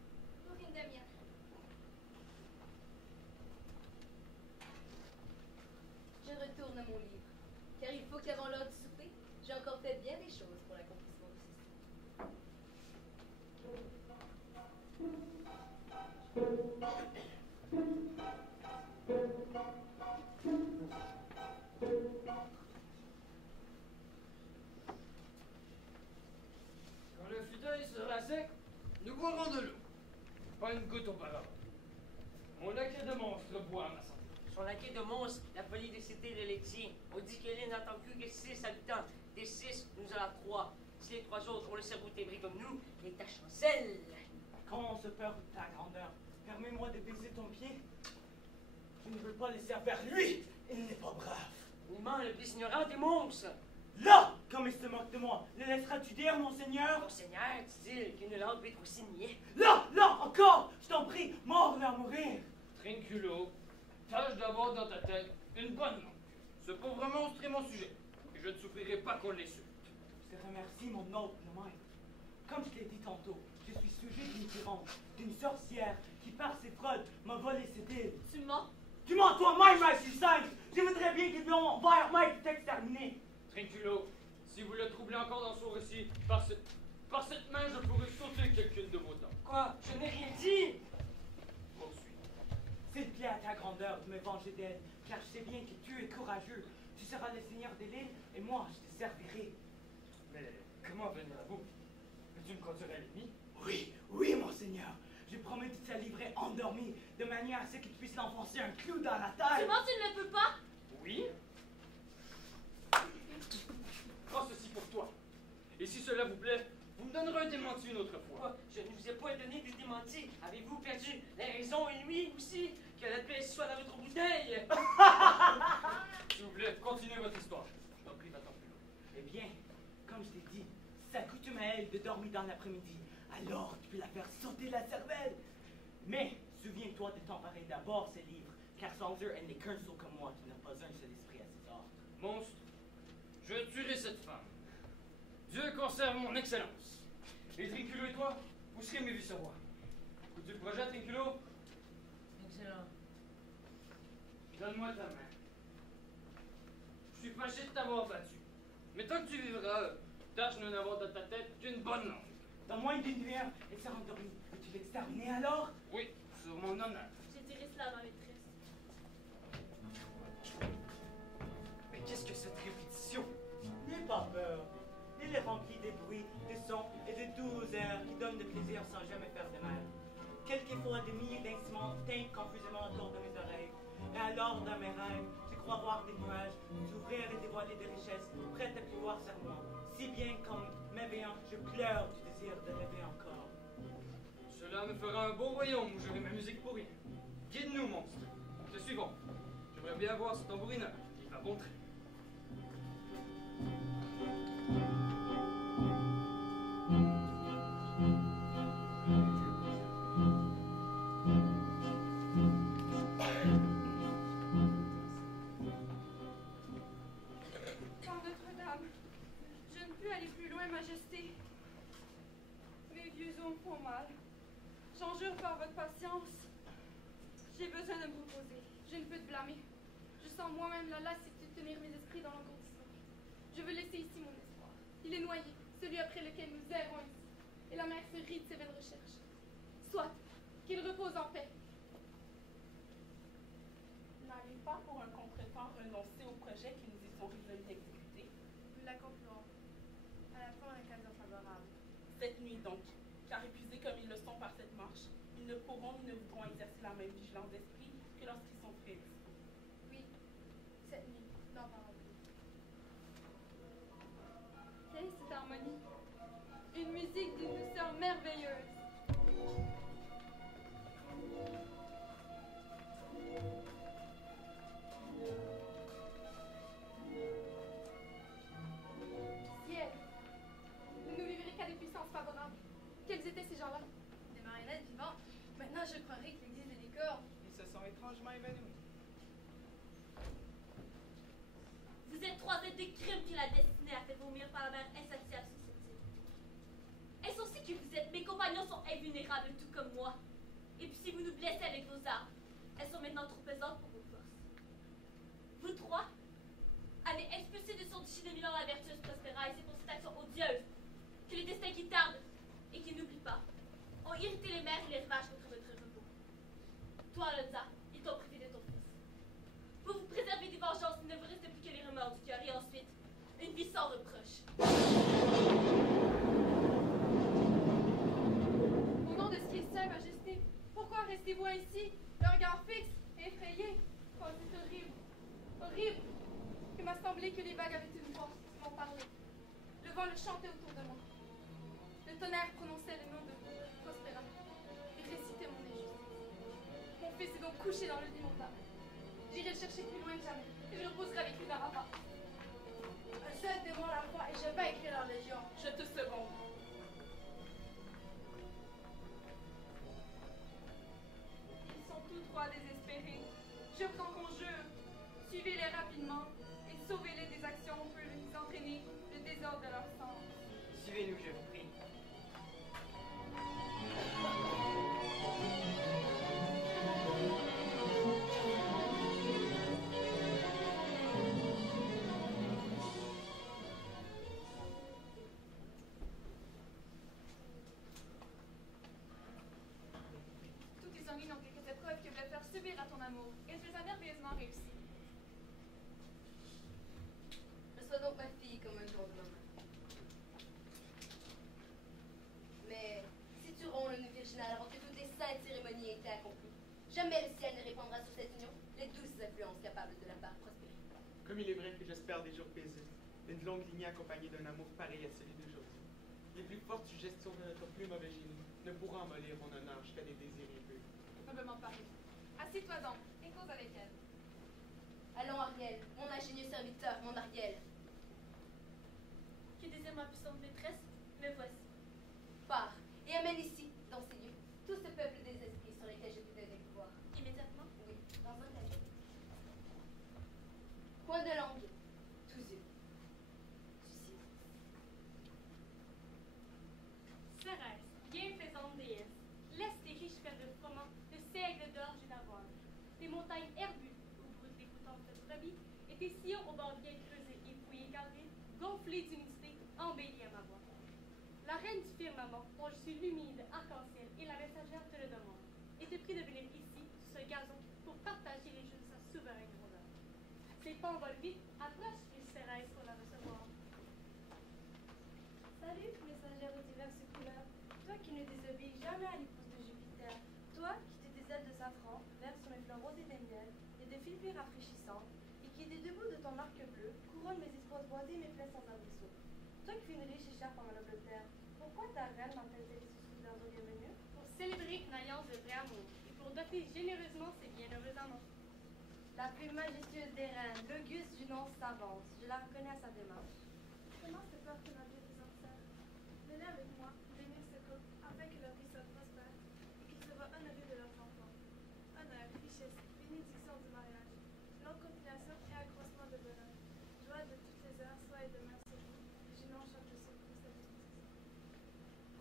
pour une demi-heure. Je retourne à mon livre, car il faut qu'avant l'heure du souper, j'ai encore fait bien des choses pour l'accomplissement de ceci. Quand le fauteuil sera sec, nous boirons de l'eau. Pas une goutte auparavant. Mon laquais de monstre boit à ma santé. Son laquais de monstre, la folie des cités de laitiers. On dit que l'île n'entend plus que 6 habitants. Des 6, nous en avons 3. Si les 3 autres ont le cerveau timbré comme nous, les ta chancelle. Comment on se peur de ta grandeur? Permets-moi de baiser ton pied. Je ne veux pas laisser faire lui. Il n'est pas brave. Il ment le plus ignorant des monstres. Là, comme il se moque de moi, le laisseras-tu dire, mon seigneur? Mon seigneur, dit-il, qu'une langue peut être aussi niais. Là, encore! Je t'en prie, mort à mourir! Trinculo, tâche d'avoir dans ta tête une bonne langue. Ce pauvre monstre est mon sujet, et je ne souffrirai pas qu'on l'insulte. Je te remercie, mon noble maître. Comme je l'ai dit tantôt, je suis sujet d'une tyrande, d'une sorcière qui, par ses fraudes, m'a volé cette île. Tu mens? Tu mens toi-même, maître Sissingue! Je voudrais bien qu'ils l'ont envers maître t'exterminer. Trinculo, si vous le troublez encore dans son récit, par cette main, je pourrais sauter quelqu'une de vos dents. Quoi? Je n'ai rien dit! Poursuis. S'il plaît à ta grandeur de me venger d'elle, car je sais bien que tu es courageux. Tu seras le seigneur de l'île, et moi, je te servirai. Mais comment venir à vous? Tu me conduirais à l'ennemi? Oui, mon seigneur. Je promets de te livrer endormi, de manière à ce que tu puisses l'enfoncer un clou dans la Tu taille. mens, tu ne le peux pas? Oui. Prends ceci pour toi. Et si cela vous plaît, vous me donnerez un démenti une autre fois. Quoi? Je ne vous ai point donné de démenti. Avez-vous perdu la raison et lui aussi? Que la paix soit dans votre bouteille! S'il vous plaît, continuez votre histoire. Je t'en prie, va-t'en plus loin. Eh bien, comme je t'ai dit, ça coutume à elle de dormir dans l'après-midi. Alors, tu peux la faire sauter la cervelle. Mais, souviens-toi de t'emparer d'abord ces livres, car sans eux, elle n'est qu'un sot comme moi qui n'a pas un seul esprit à ses ordres. Monstre, je tuerai cette femme. Dieu conserve mon excellence. Et Trinculo et toi, vous serez mes vice-rois. Tu le projet, Trinculo? Excellent. Donne-moi ta main. Je suis fâché de t'avoir battu. Mais tant que tu vivras, tâche de n'avoir dans ta tête qu'une bonne langue. Dans moins d'une heure, elle s'est endormie. Veux-tu l'exterminer alors? Oui, sur mon honneur. J'ai tiré cela dans les tresses. Mais qu'est-ce que cette répétition? N'aie pas peur. Il est rempli de bruits, de sons et de doux airs qui donnent du plaisir sans jamais faire de mal. Quelquefois, des milliers d'instruments tintent confusément autour de mes oreilles. Et alors, dans mes rêves, je crois voir des nuages s'ouvrir et dévoiler des richesses prêtes à pleuvoir sur moi, si bien comme Mais bien, je pleure du désir de rêver encore. Cela me fera un beau royaume où j'aurai ma musique pour rien. Guide-nous, monstre. Te suivons. J'aimerais bien voir ce tambourineur. Il va bon train. Par Notre-Dame, je ne peux aller plus loin, Majesté. Mes vieux os me font mal. J'en jure par votre patience. J'ai besoin de me reposer. Je ne peux te blâmer. Je sens moi-même la lassitude de tenir mes esprits dans l'engourdissement. Je veux laisser ici mon espoir. Il est noyé, celui après lequel nous errons ici. Et la mer se rit de ses vaines recherches. Soit qu'il repose en paix. N'allez pas pour un contretemps renoncer au projet qui nous y sont résolus d'exécuter. Nous la concluons. À la fin, un cadre favorable. Cette nuit donc, car épuisés comme ils le sont par cette marche, ils ne pourront ni ne voudront exercer la même vigilance d'esprit que lorsqu'ils sont frais. Oui, cette nuit, n'en parlons plus. Quelle est cette harmonie? Une musique d'une douceur merveilleuse. Ciel, vous ne vivrez qu'à des puissances favorables. Quels étaient ces gens-là? Des marionnettes vivantes. Maintenant, je croirais qu'il existe des licornes. Ils se sont étrangement évanouis. Vous êtes trois êtres des crimes que la destinée a fait vomir par la mer insatiable sur cette île. Est-ce aussi que vous êtes, mes compagnons sont invulnérables tout comme moi. Et puis si vous nous blessez avec vos armes, elles sont maintenant trop pesantes pour vos forces. Vous trois avez expulsé de son duché de Milan la vertueuse Prospera et c'est pour cette action odieuse que les destins qui tardent et qui n'oublient pas ont irrité les mers et les rivages contre votre repos. Toi, Alonza, ils t'ont privé de ton fils. Pour vous préserver des vengeances, il ne vous reste plus que les remords du cœur et ensuite une vie sans reproche. Au nom de ce qui est saint, Majesté, pourquoi restez-vous ainsi, le regard fixe, effrayé? Oh, c'est horrible, horrible! Il m'a semblé que les vagues avaient une voix, m'en parlaient. Le vent le chantait autour de moi. Le tonnerre prononçait le nom de Prospera et récitait mon injustice. Mon fils est donc couché dans le lit montable. J'irai le chercher plus loin que jamais et je reposerai avec lui dans Rabat. Cède-moi la foi et je vaincrai leur légion. Je te seconde. Ils sont tous trois désespérés. Je vous en conjure, suivez-les rapidement et sauvez-les des actions où peut les entraîner le désordre de leur sang. Suivez-nous, je vous prie. Tous tes ennuis n'ont que cette épreuve qui voulait faire subir à ton amour, et tu les as merveilleusement réussi. Reçois donc ma fille comme un jour de maman. Mais si tu romps le nœud virginal avant que toutes les saintes cérémonies aient été accomplies, jamais le ciel ne répandra sur cette union les douces influences capables de la faire prospérer. Comme il est vrai que j'espère des jours paisibles, une longue lignée accompagnée d'un amour pareil à celui d'aujourd'hui. Les plus fortes suggestions de notre plus mauvais génie ne pourront mollir mon honneur jusqu'à des désirs impurs. Humblement parlé. Assieds-toi donc et cause avec elle. Allons, Ariel, mon ingénieux serviteur, mon Ariel. Que désire ma puissante maîtresse? Me voici. Pars et amène ici, dans ces lieux, tout ce peuple des esprits sur lesquels je peux donner le pouvoir. Immédiatement? Oui, dans un café. Point de langue, tous yeux. Suicide. Cérès, bienfaisante déesse, laisse tes riches faire le froment de siècles d'or d'une avoine. Tes montagnes herbues, au bruit d'écoutantes brebis, et tes sillons aux bords bien creusés et fouillés carrés, gonflés d'unité, embellis à ma voix. La reine du firmament, dont je suis l'humide arc-en-ciel et la messagère te le demande, et te prie de venir ici, sur ce gazon, pour partager les jeux de sa souveraine grandeur. Ses pas volent vite, approche, il Cérès, pour la recevoir. Salut, messagère aux diverses couleurs. Toi qui ne désobéis jamais à l'épouse de Jupiter. Toi qui te des ailes de safran, verse sur mes fleurs rosées des miels et des fils plus rafraîchissants, et qui des deux bouts de ton arc bleu couronne mes espoirs boisés et mes plaies sans arbrisseaux. Toi qui fais une riche cher pour ma noble terre. Pourquoi ta reine m'appelle-t-elle ici sous l'ordre bienvenue? Pour célébrer une alliance de vrai amour et pour doter généreusement ses bienheureux amants. La plus majestueuse des reines, l'Auguste Junon s'avance. Je la reconnais à sa démarche. Comment se porte ma vie des sœurs? Venez avec moi bénir ce couple afin que leur vie soit prospère et qu'ils se voient honorés de leurs enfants. Honneur, richesse, bénédiction du mariage, longue continuation et accroissement de bonheur. Joie de toutes les heures, soit et demain sur vous. Junon chante le secours sa bénédiction.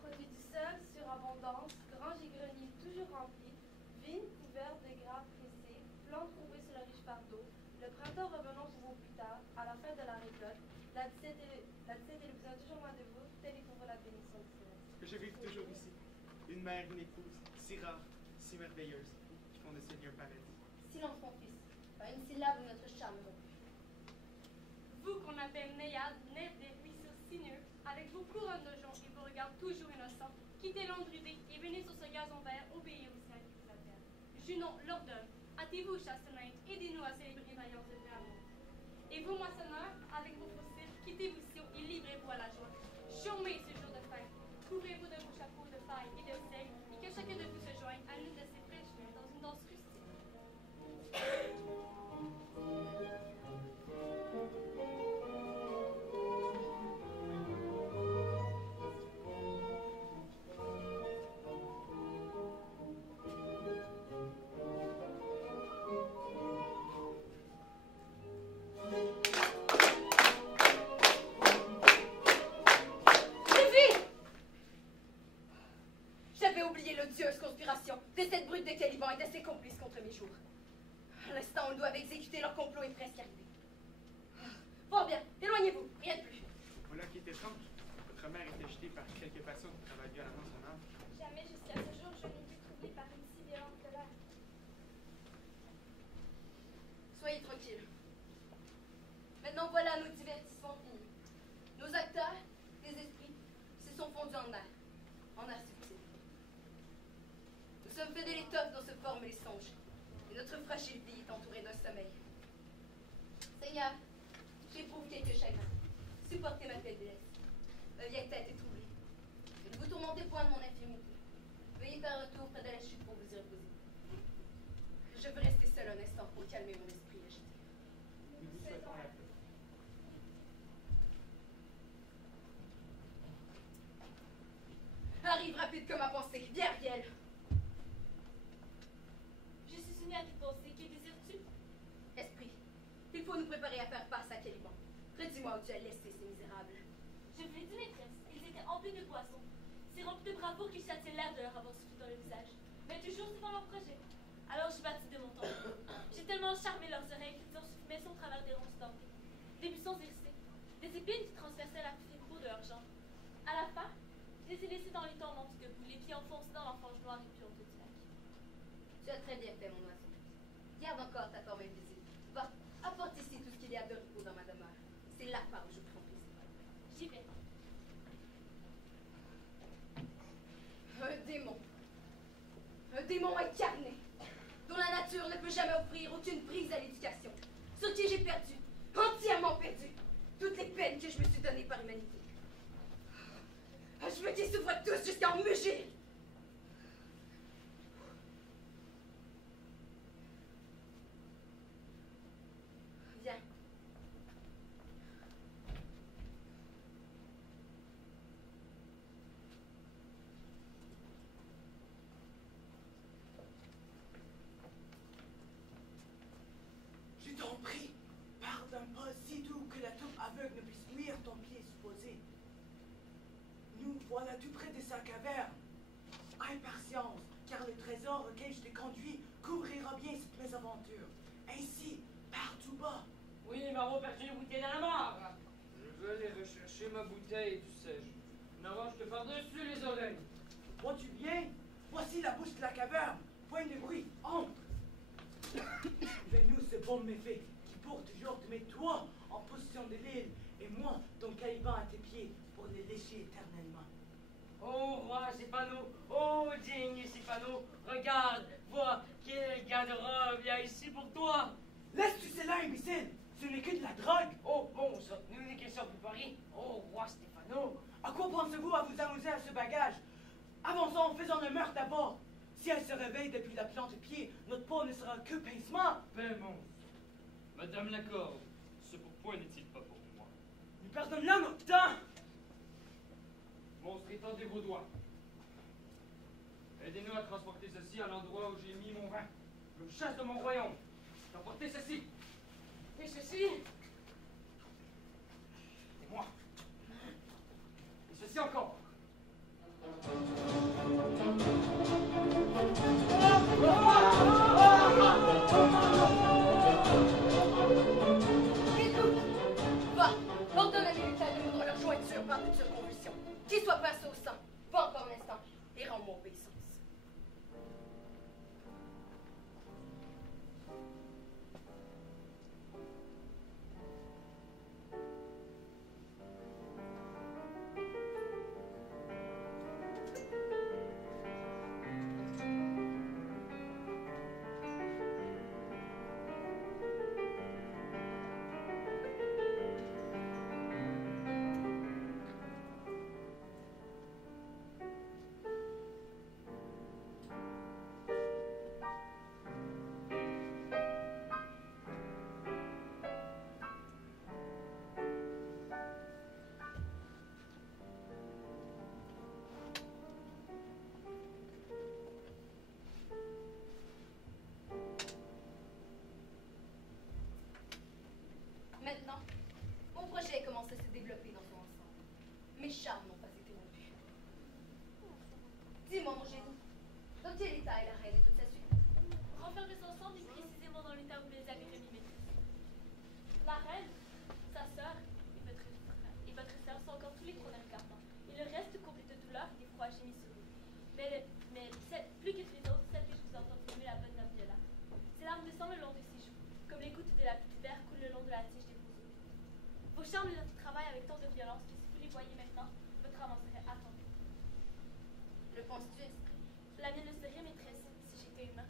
Produit du sol, surabondance, grange et grenier toujours remplis, vignes couvertes de grappes pressées, plantes courbées sur le riche fardeau, le printemps revenant pour vous plus tard, à la fin de la récolte, la disette et le besoin toujours loin de vous, telle est pour vous la bénédiction du céleste. Que je vive toujours ici. Une mère, une épouse, si rare, si merveilleuse, qui font de ce lieu un paradis. Silence, mon fils. Pas une syllabe ou notre charme rompu. Vous qu'on appelle Néade, nef des ruisseaux sinueux, avec vos couronnes de joncs et vos regards toujours innocents, quittez l'ombre usée et venez sur ce gazon vert obéir au ciel qui vous appelle. Junon l'ordonne, hâtez-vous, chaste nymphe, aidez-nous à célébrer une alliance de vrai amour. Et vous, moissonneurs, avec vos fossiles, quittez-vous Sion et livrez-vous à la joie. Chômez ce jour de fête, couvrez-vous de vos chapeaux de paille et de seigle, et que chacun de vous se joigne à l'une de ces fraîches mains dans une danse rustique. J'avais oublié l'odieuse conspiration de cette brute de Caliban et de ses complices contre mes jours. L'instant où ils doivent exécuter leur complot est presque arrivé. Fort bien, éloignez-vous, rien de plus. Voilà qui est étrange. Votre mère était jetée par quelque passion qui travaille violemment son âme. Jamais jusqu'à ce jour je n'ai été troublée par une si violente colère. Soyez tranquilles. Maintenant voilà nos divertissements finis. Nos acteurs, les esprits, se sont fondus en air subtil. Nous sommes faits de l'étoffe dont se forment les songes, et notre fragile vie est entourée d'un sommeil. Seigneur, j'éprouve quelques chagrins. Supportez ma faiblesse. Ma vieille tête est troublée. Ne vous tourmentez point de mon infirmité. Veuillez faire un retour près de la chute pour vous y reposer. Je veux rester seul un instant pour calmer mon esprit agité. Nous vous souhaitons la paix. Arrive rapide comme ma pensée. Viens, Ariel. Je suis soumis à tes pensées. Que désires-tu? Esprit, il faut nous préparer à faire face à Caliban. Redis-moi où tu as laissé ces misérables. Je vous l'ai dit, maîtresse. Ils étaient emplis de poissons. C'est rempli de bravoure qu'ils chassaient l'air de leur avoir soufflé dans le visage. Mais toujours devant leur projet. Alors je bâtis de mon temps. J'ai tellement charmé leurs oreilles qu'ils en soufflaient au travers des ronces dentées, des buissons hérissés, des épines qui transperçaient la fine peau de leurs jambes. À la fin, je les ai laissés dans les tourmentes debout, les pieds enfoncés dans leur fange noire et puante du lac. Tu as très bien fait, mon oiseau. Garde encore ta forme invisible. Va, apporte ici tout ce qu'il y a de repos dans ma demeure. C'est là par où je prends plaisir. J'y vais. Un démon. Un démon incarné, dont la nature ne peut jamais offrir aucune prise à l'éducation. Sur qui j'ai perdu, entièrement perdu, toutes les peines que je me suis données par humanité. Je me dis s'ouvre tous jusqu'à en mugir. Viens. Je t'en prie, parle d'un pas si doux que la tombe aveugle ne puisse nuire ton pied supposé. Nous voilà tout près de sa caverne. Aie patience, car le trésor auquel je te conduis couvrira bien cette mésaventure. Ainsi, pars tout bas. Oui, Marot perdu une bouteille dans la mort. Je veux aller rechercher ma bouteille, tu sais. N'arrange-te par-dessus les oreilles. Vois-tu bien? Voici la bouche de la caverne. Point de bruit, entre. Fais-nous ce bon méfait qui pour toujours te met toi en position de l'île et moi, ton caliban à tes pieds, pour les lécher éternellement. Oh, roi Sépano, oh, digne Sépano, regarde, vois quel garde-robe il y a ici pour toi. Laisse-tu cela, imbécile? Ce n'est que de la drogue. Oh, bon, ça, nous n'est question pour Paris. Oh, roi Stéphano, À quoi pensez-vous à vous amuser à ce bagage? Avançons en faisant le meurtre d'abord. Si elle se réveille depuis la plante de pied, notre peau ne sera que pincement. Paix, monstre. Madame Lacorde, ce pourquoi n'est-il pas pour moi? Nous perdons là notre temps. Monstre, étendez vos doigts. Aidez-nous à transporter ceci à l'endroit où j'ai mis mon vin. Je me chasse de mon royaume. Emportez ceci. Et ceci? Et moi. Et ceci encore. Écoute, va, ordonne à Milita de moudre leur jointure par toute convulsion. Qu'ils soient passés au sang, pas encore un instant, et rends-moi obéissance. Maintenant, mon projet commence à se développer dans son ensemble. Mes charmes n'ont pas été rompus. Dis-moi, mon génie, dans quel état est la reine et toute sa suite? Renfermés ensemble et précisément dans l'état où vous les avez remis maîtrise. La reine, sa sœur et votre sœur sont encore tous les trois dans le carton. Et le reste complet de douleur et d'effroi gémis sur vous. Mais plus que tous les autres, celle que je vous entends nommer la bonne dame Viola. Ses larmes descendent le long de ses joues, comme les gouttes de la pluie d'hiver coulent le long de la tige des roseaux. Vos charmes travaillent avec tant de violence que si vous les voyez maintenant, votre âme en serait attendue. Le penses-tu, esprit? La mienne le serait, maîtresse, si j'étais humain.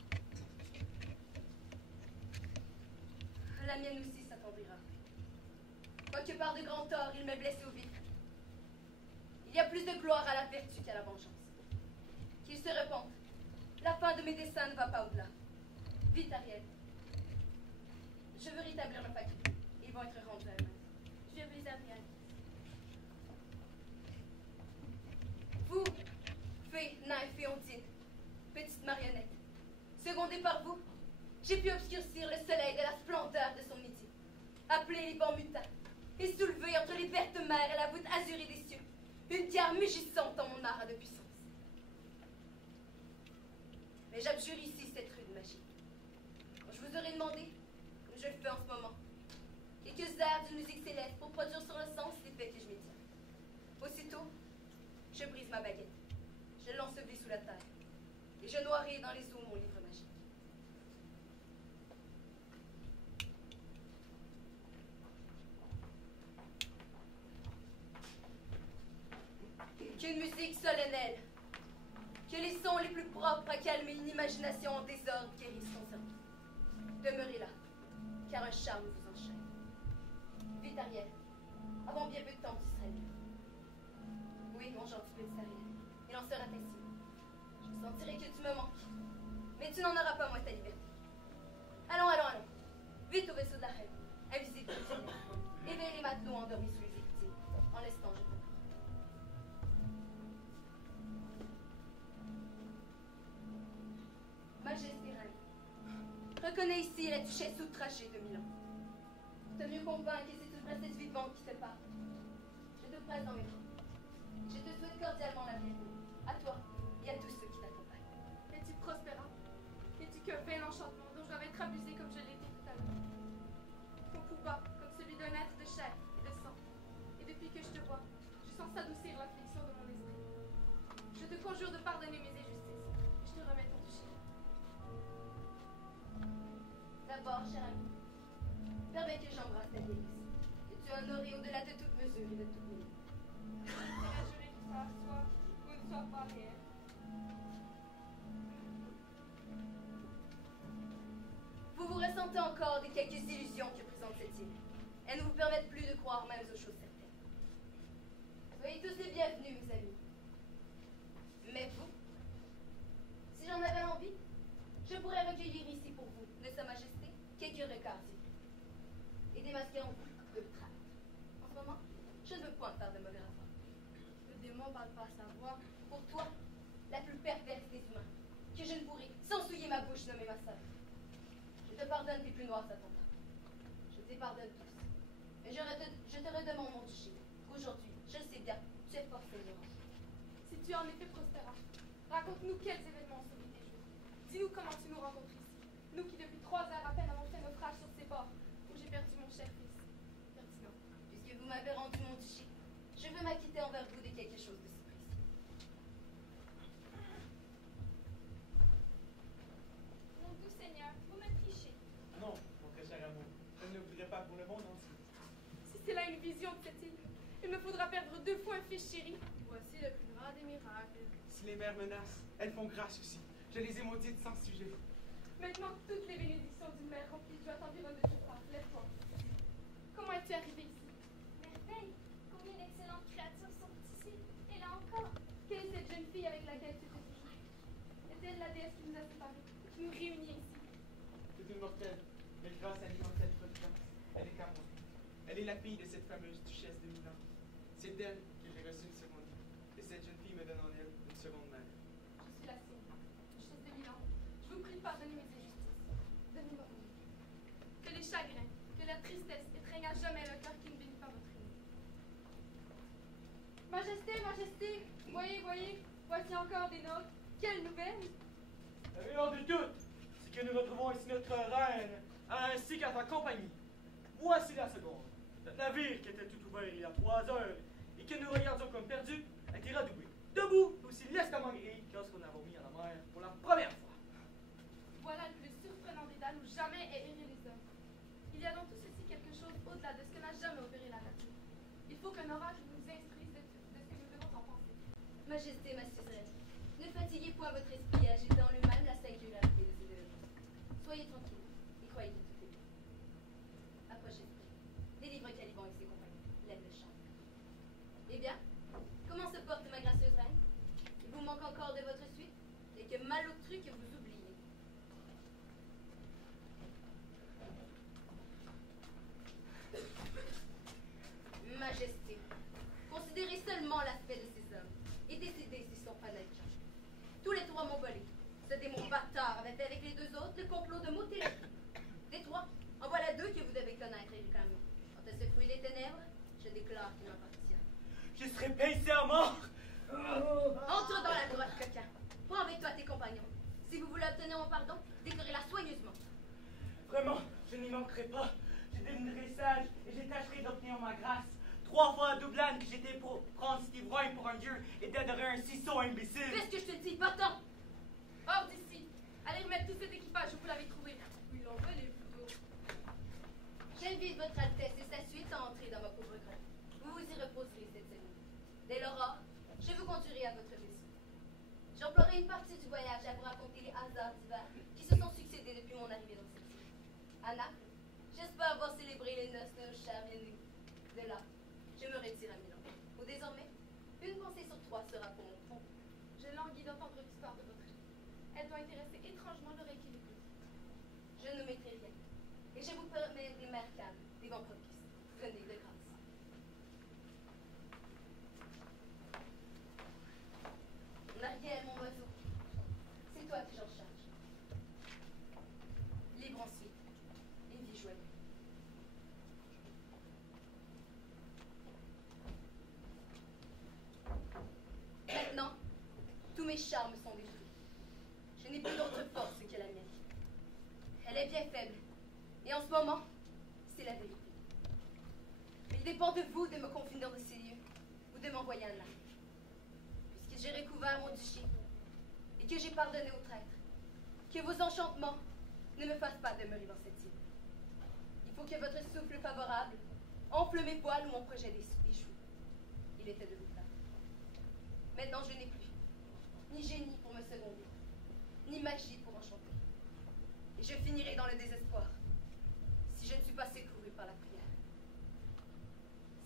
La mienne aussi s'attendrira. Quoique par de grands torts, il m'ait blessé au vif. Il y a plus de gloire à la vertu qu'à la vengeance. Qu'il se repente. La fin de mes desseins ne va pas au-delà. Vite, Ariel. Je veux rétablir nos facultés. Ils vont être rendus à eux-mêmes. Je vais vous les amener. Vous, fée, nymphe et ondine, petite marionnette, secondée par vous, j'ai pu obscurcir le soleil de la splendeur de son midi, appeler les vents mutants, et soulever entre les vertes mers et la voûte azurée des cieux, une pierre mugissante en mon art de puissance. Mais j'abjure ici cette rude magie. Quand je vous aurai demandé, comme je le fais en ce moment, quelques airs d'une musique céleste pour produire sur le sens l'effet que je m'étire. Aussitôt, je brise ma baguette, je l'ensevelis sous la terre, et je noirai dans les eaux mon livre magique. Qu'une musique solennelle, que les sons les plus propres à calmer une imagination en désordre guérissent son cerveau. Demeurez là, car un charme vous enchaîne. Vite, Ariel, avant bien peu de temps, tu seras libre. Oui, mon gentil petit Ariel, il en sera ainsi. Je sentirai que tu me manques, mais tu n'en auras pas moins ta liberté. Allons, allons, allons. Vite au vaisseau de la reine, invisible prisonnière. Éveille les matelots endormis sous les écoutiers. En l'instant, je comprends. Majesté reine, reconnais ici la duchesse outragée de Milan. Pour te mieux convaincre que c'est une princesse vivante qui te parle, je te presse dans mes bras. Je te souhaite cordialement la bienvenue, à toi et à tous ceux qui t'accompagnent. Es-tu prospérant? Es-tu qu'un vain enchantement dont je dois être abusée comme je l'étais tout à l'heure? Ton pouvoir, comme celui d'un être de chair et de sang. Et depuis que je te vois, je sens s'adoucir l'affliction de mon esprit. Je te conjure de pardonner mes injustices. Je te remets ton duché. D'abord, cher ami, permets que j'embrasse ta délice, que tu as honorée au-delà de toute mesure et de toute limite. Serais juré que ça soit ou ne soit pas réel. Vous vous ressentez encore des quelques illusions que présente cette île. Elles ne vous permettent plus de croire même aux choses certaines. Soyez tous les bienvenus, mes amis. Mais vous, si j'en avais l'envie, je pourrais recueillir ici pour vous, de Sa Majesté, quelques recards et démasquer en vous de traite. En ce moment, je ne veux point faire de mauvais rapports. Le démon parle pas à sa voix. Pour toi, la plus perverse des humains, que je ne pourrai, sans souiller ma bouche, nommer ma sœur. Je te pardonne tes plus noirs attentats. Je te pardonne tous. Mais je te redemande mon duché. Aujourd'hui, je le sais bien, tu es forcé de Si tu es en effet Prospera, raconte-nous quels événements ont sauvé tes jours. Dis-nous comment tu nous rencontres ici. Nous qui depuis 3 heures à peine avons fait naufrage sur ces bords, où j'ai perdu mon cher fils. Ferdinand. Puisque vous m'avez rendu mon duché, je veux m'acquitter envers vous de quelque chose de si précieux. Mon doux Seigneur, vous me trichez. Non, mon très cher amour, je ne l'oublierai pas pour le monde entier. Si c'est là une vision de cette île, il me faudra perdre 2 fois un fils chéri. Voici le plus grand des miracles. Si les mères menacent, elles font grâce aussi. Je les ai maudites sans sujet. Maintenant que toutes les bénédictions d'une mère remplie de joie t'environnent de tes parts, lève-toi. Comment es-tu arrivé ici? Merveille, combien d'excellentes créatures sont ici. Et là encore. Quelle est cette jeune fille avec laquelle tu étais toujours? Est-elle la déesse qui nous a séparés, qui nous réunit ici? C'est une mortelle, mais grâce à l'immortelle providence, elle est à moi. Elle est la fille de cette fameuse duchesse de Milan. C'est d'elle que j'ai reçu une seconde vie. Et cette jeune fille me donne en elle une seconde mère. Je suis la sienne, duchesse de Milan. Je vous prie de pardonner mes injustices. Donnez-moi mon vie. Que les chagrins, que la tristesse étreignent à jamais le cœur qui ne bénit pas votre union. Majesté, Majesté, voyez, voici encore des nôtres. Quelle nouvelle! La meilleure de toutes, c'est que nous retrouvons ici notre reine, ainsi qu'à sa compagnie. Voici la seconde. Notre navire qui était tout ouvert il y a 3 heures et que nous regardions comme perdu a été redoublé. Debout, aussi lestement gris que lorsqu'on l'avons mis à la mer pour la première fois. Voilà le plus surprenant dédale où jamais aient erré les hommes. Il y a dans tout ceci quelque chose au-delà de ce que n'a jamais opéré la nature. Il faut qu'un oracle nous instruise de ce que nous devons en penser. Majesté, ma suzeraine, ne fatiguez point votre esprit à agiter en lui-même la singularité de ces événements. Soyez tranquille et croyez que tout est bien. Approchez, délivre Caliban et ses compagnons, l'aide le champ. Eh bien, comment se porte ma gracieuse reine? Il vous manque encore de votre suite? Et que malotru que vous oubliez. Majesté, considérez seulement l'aspect de ces hommes et décidez s'ils sont fanatiques. Tous les 3 m'ont volé. Ce démon bâtard avait fait avec les 2 autres le complot de m'ôter la vie. Des 3, en voilà 2 que vous devez connaître et réclamer. Quant à ce fruit des ténèbres, je déclare qu'il m'appartient. Je serai pincé à mort. Entre dans la grotte, coquin. Prends avec toi tes compagnons. Si vous voulez obtenir mon pardon, décorez-la soigneusement. Vraiment, je n'y manquerai pas. Je devinerai sage et je tâcherai d'obtenir ma grâce. 3 fois à Dublin que j'étais pour prendre cet ivrogne pour un dieu et d'adorer un si sot imbécile. Fais ce que je te dis, pas-t'en. Hors d'ici! Allez remettre tout cet équipage où vous l'avez trouvé. Oui, l'on veut les plutôt. J'invite votre Altesse et sa suite à entrer dans ma pauvre grotte. Vous vous y reposerez cette semaine. Dès l'aurore, je vous conduirai à votre vaisseau. J'emploierai une partie du voyage à vous raconter les hasards divers qui se sont succédés depuis mon arrivée dans cette île. À Naples, j'espère avoir célébré les noces de nos chers bien-aimés. De là, je me retire à Milan, où désormais, une pensée sur 3 sera pour mon fond. Je languis d'entendre l'histoire de votre vie. Elle doit intéresser étrangement l'oreille qui l'écoute. Je ne mettrai rien, et je vous permets des mers calmes, des vents propices. Venez de grâce. Marielle, mon oiseau, c'est toi que j'en charge. Libre ensuite, une vie joyeuse. Maintenant, tous mes charmes sont détruits. Je n'ai plus d'autre force que la mienne. Elle est bien faible, et en ce moment, c'est la vérité. Il dépend de vous de me confiner dans ces lieux, ou de m'envoyer un âme. Puisque j'ai recouvert mon duché, et que j'ai pardonné aux traîtres, que vos enchantements ne me fassent pas demeurer dans cette île. Il faut que votre souffle favorable enfle mes poils ou mon projet échoue. Il était de vous faire. Maintenant, je n'ai plus ni génie pour me seconder, ni magie pour enchanter. Et je finirai dans le désespoir si je ne suis pas secourue par la prière.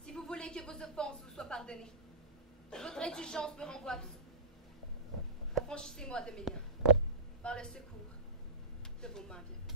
Si vous voulez que vos offenses vous soient pardonnées, Votre indulgence me renvoie absurde. Affranchissez-moi de mes liens, par le secours de vos mains violentes.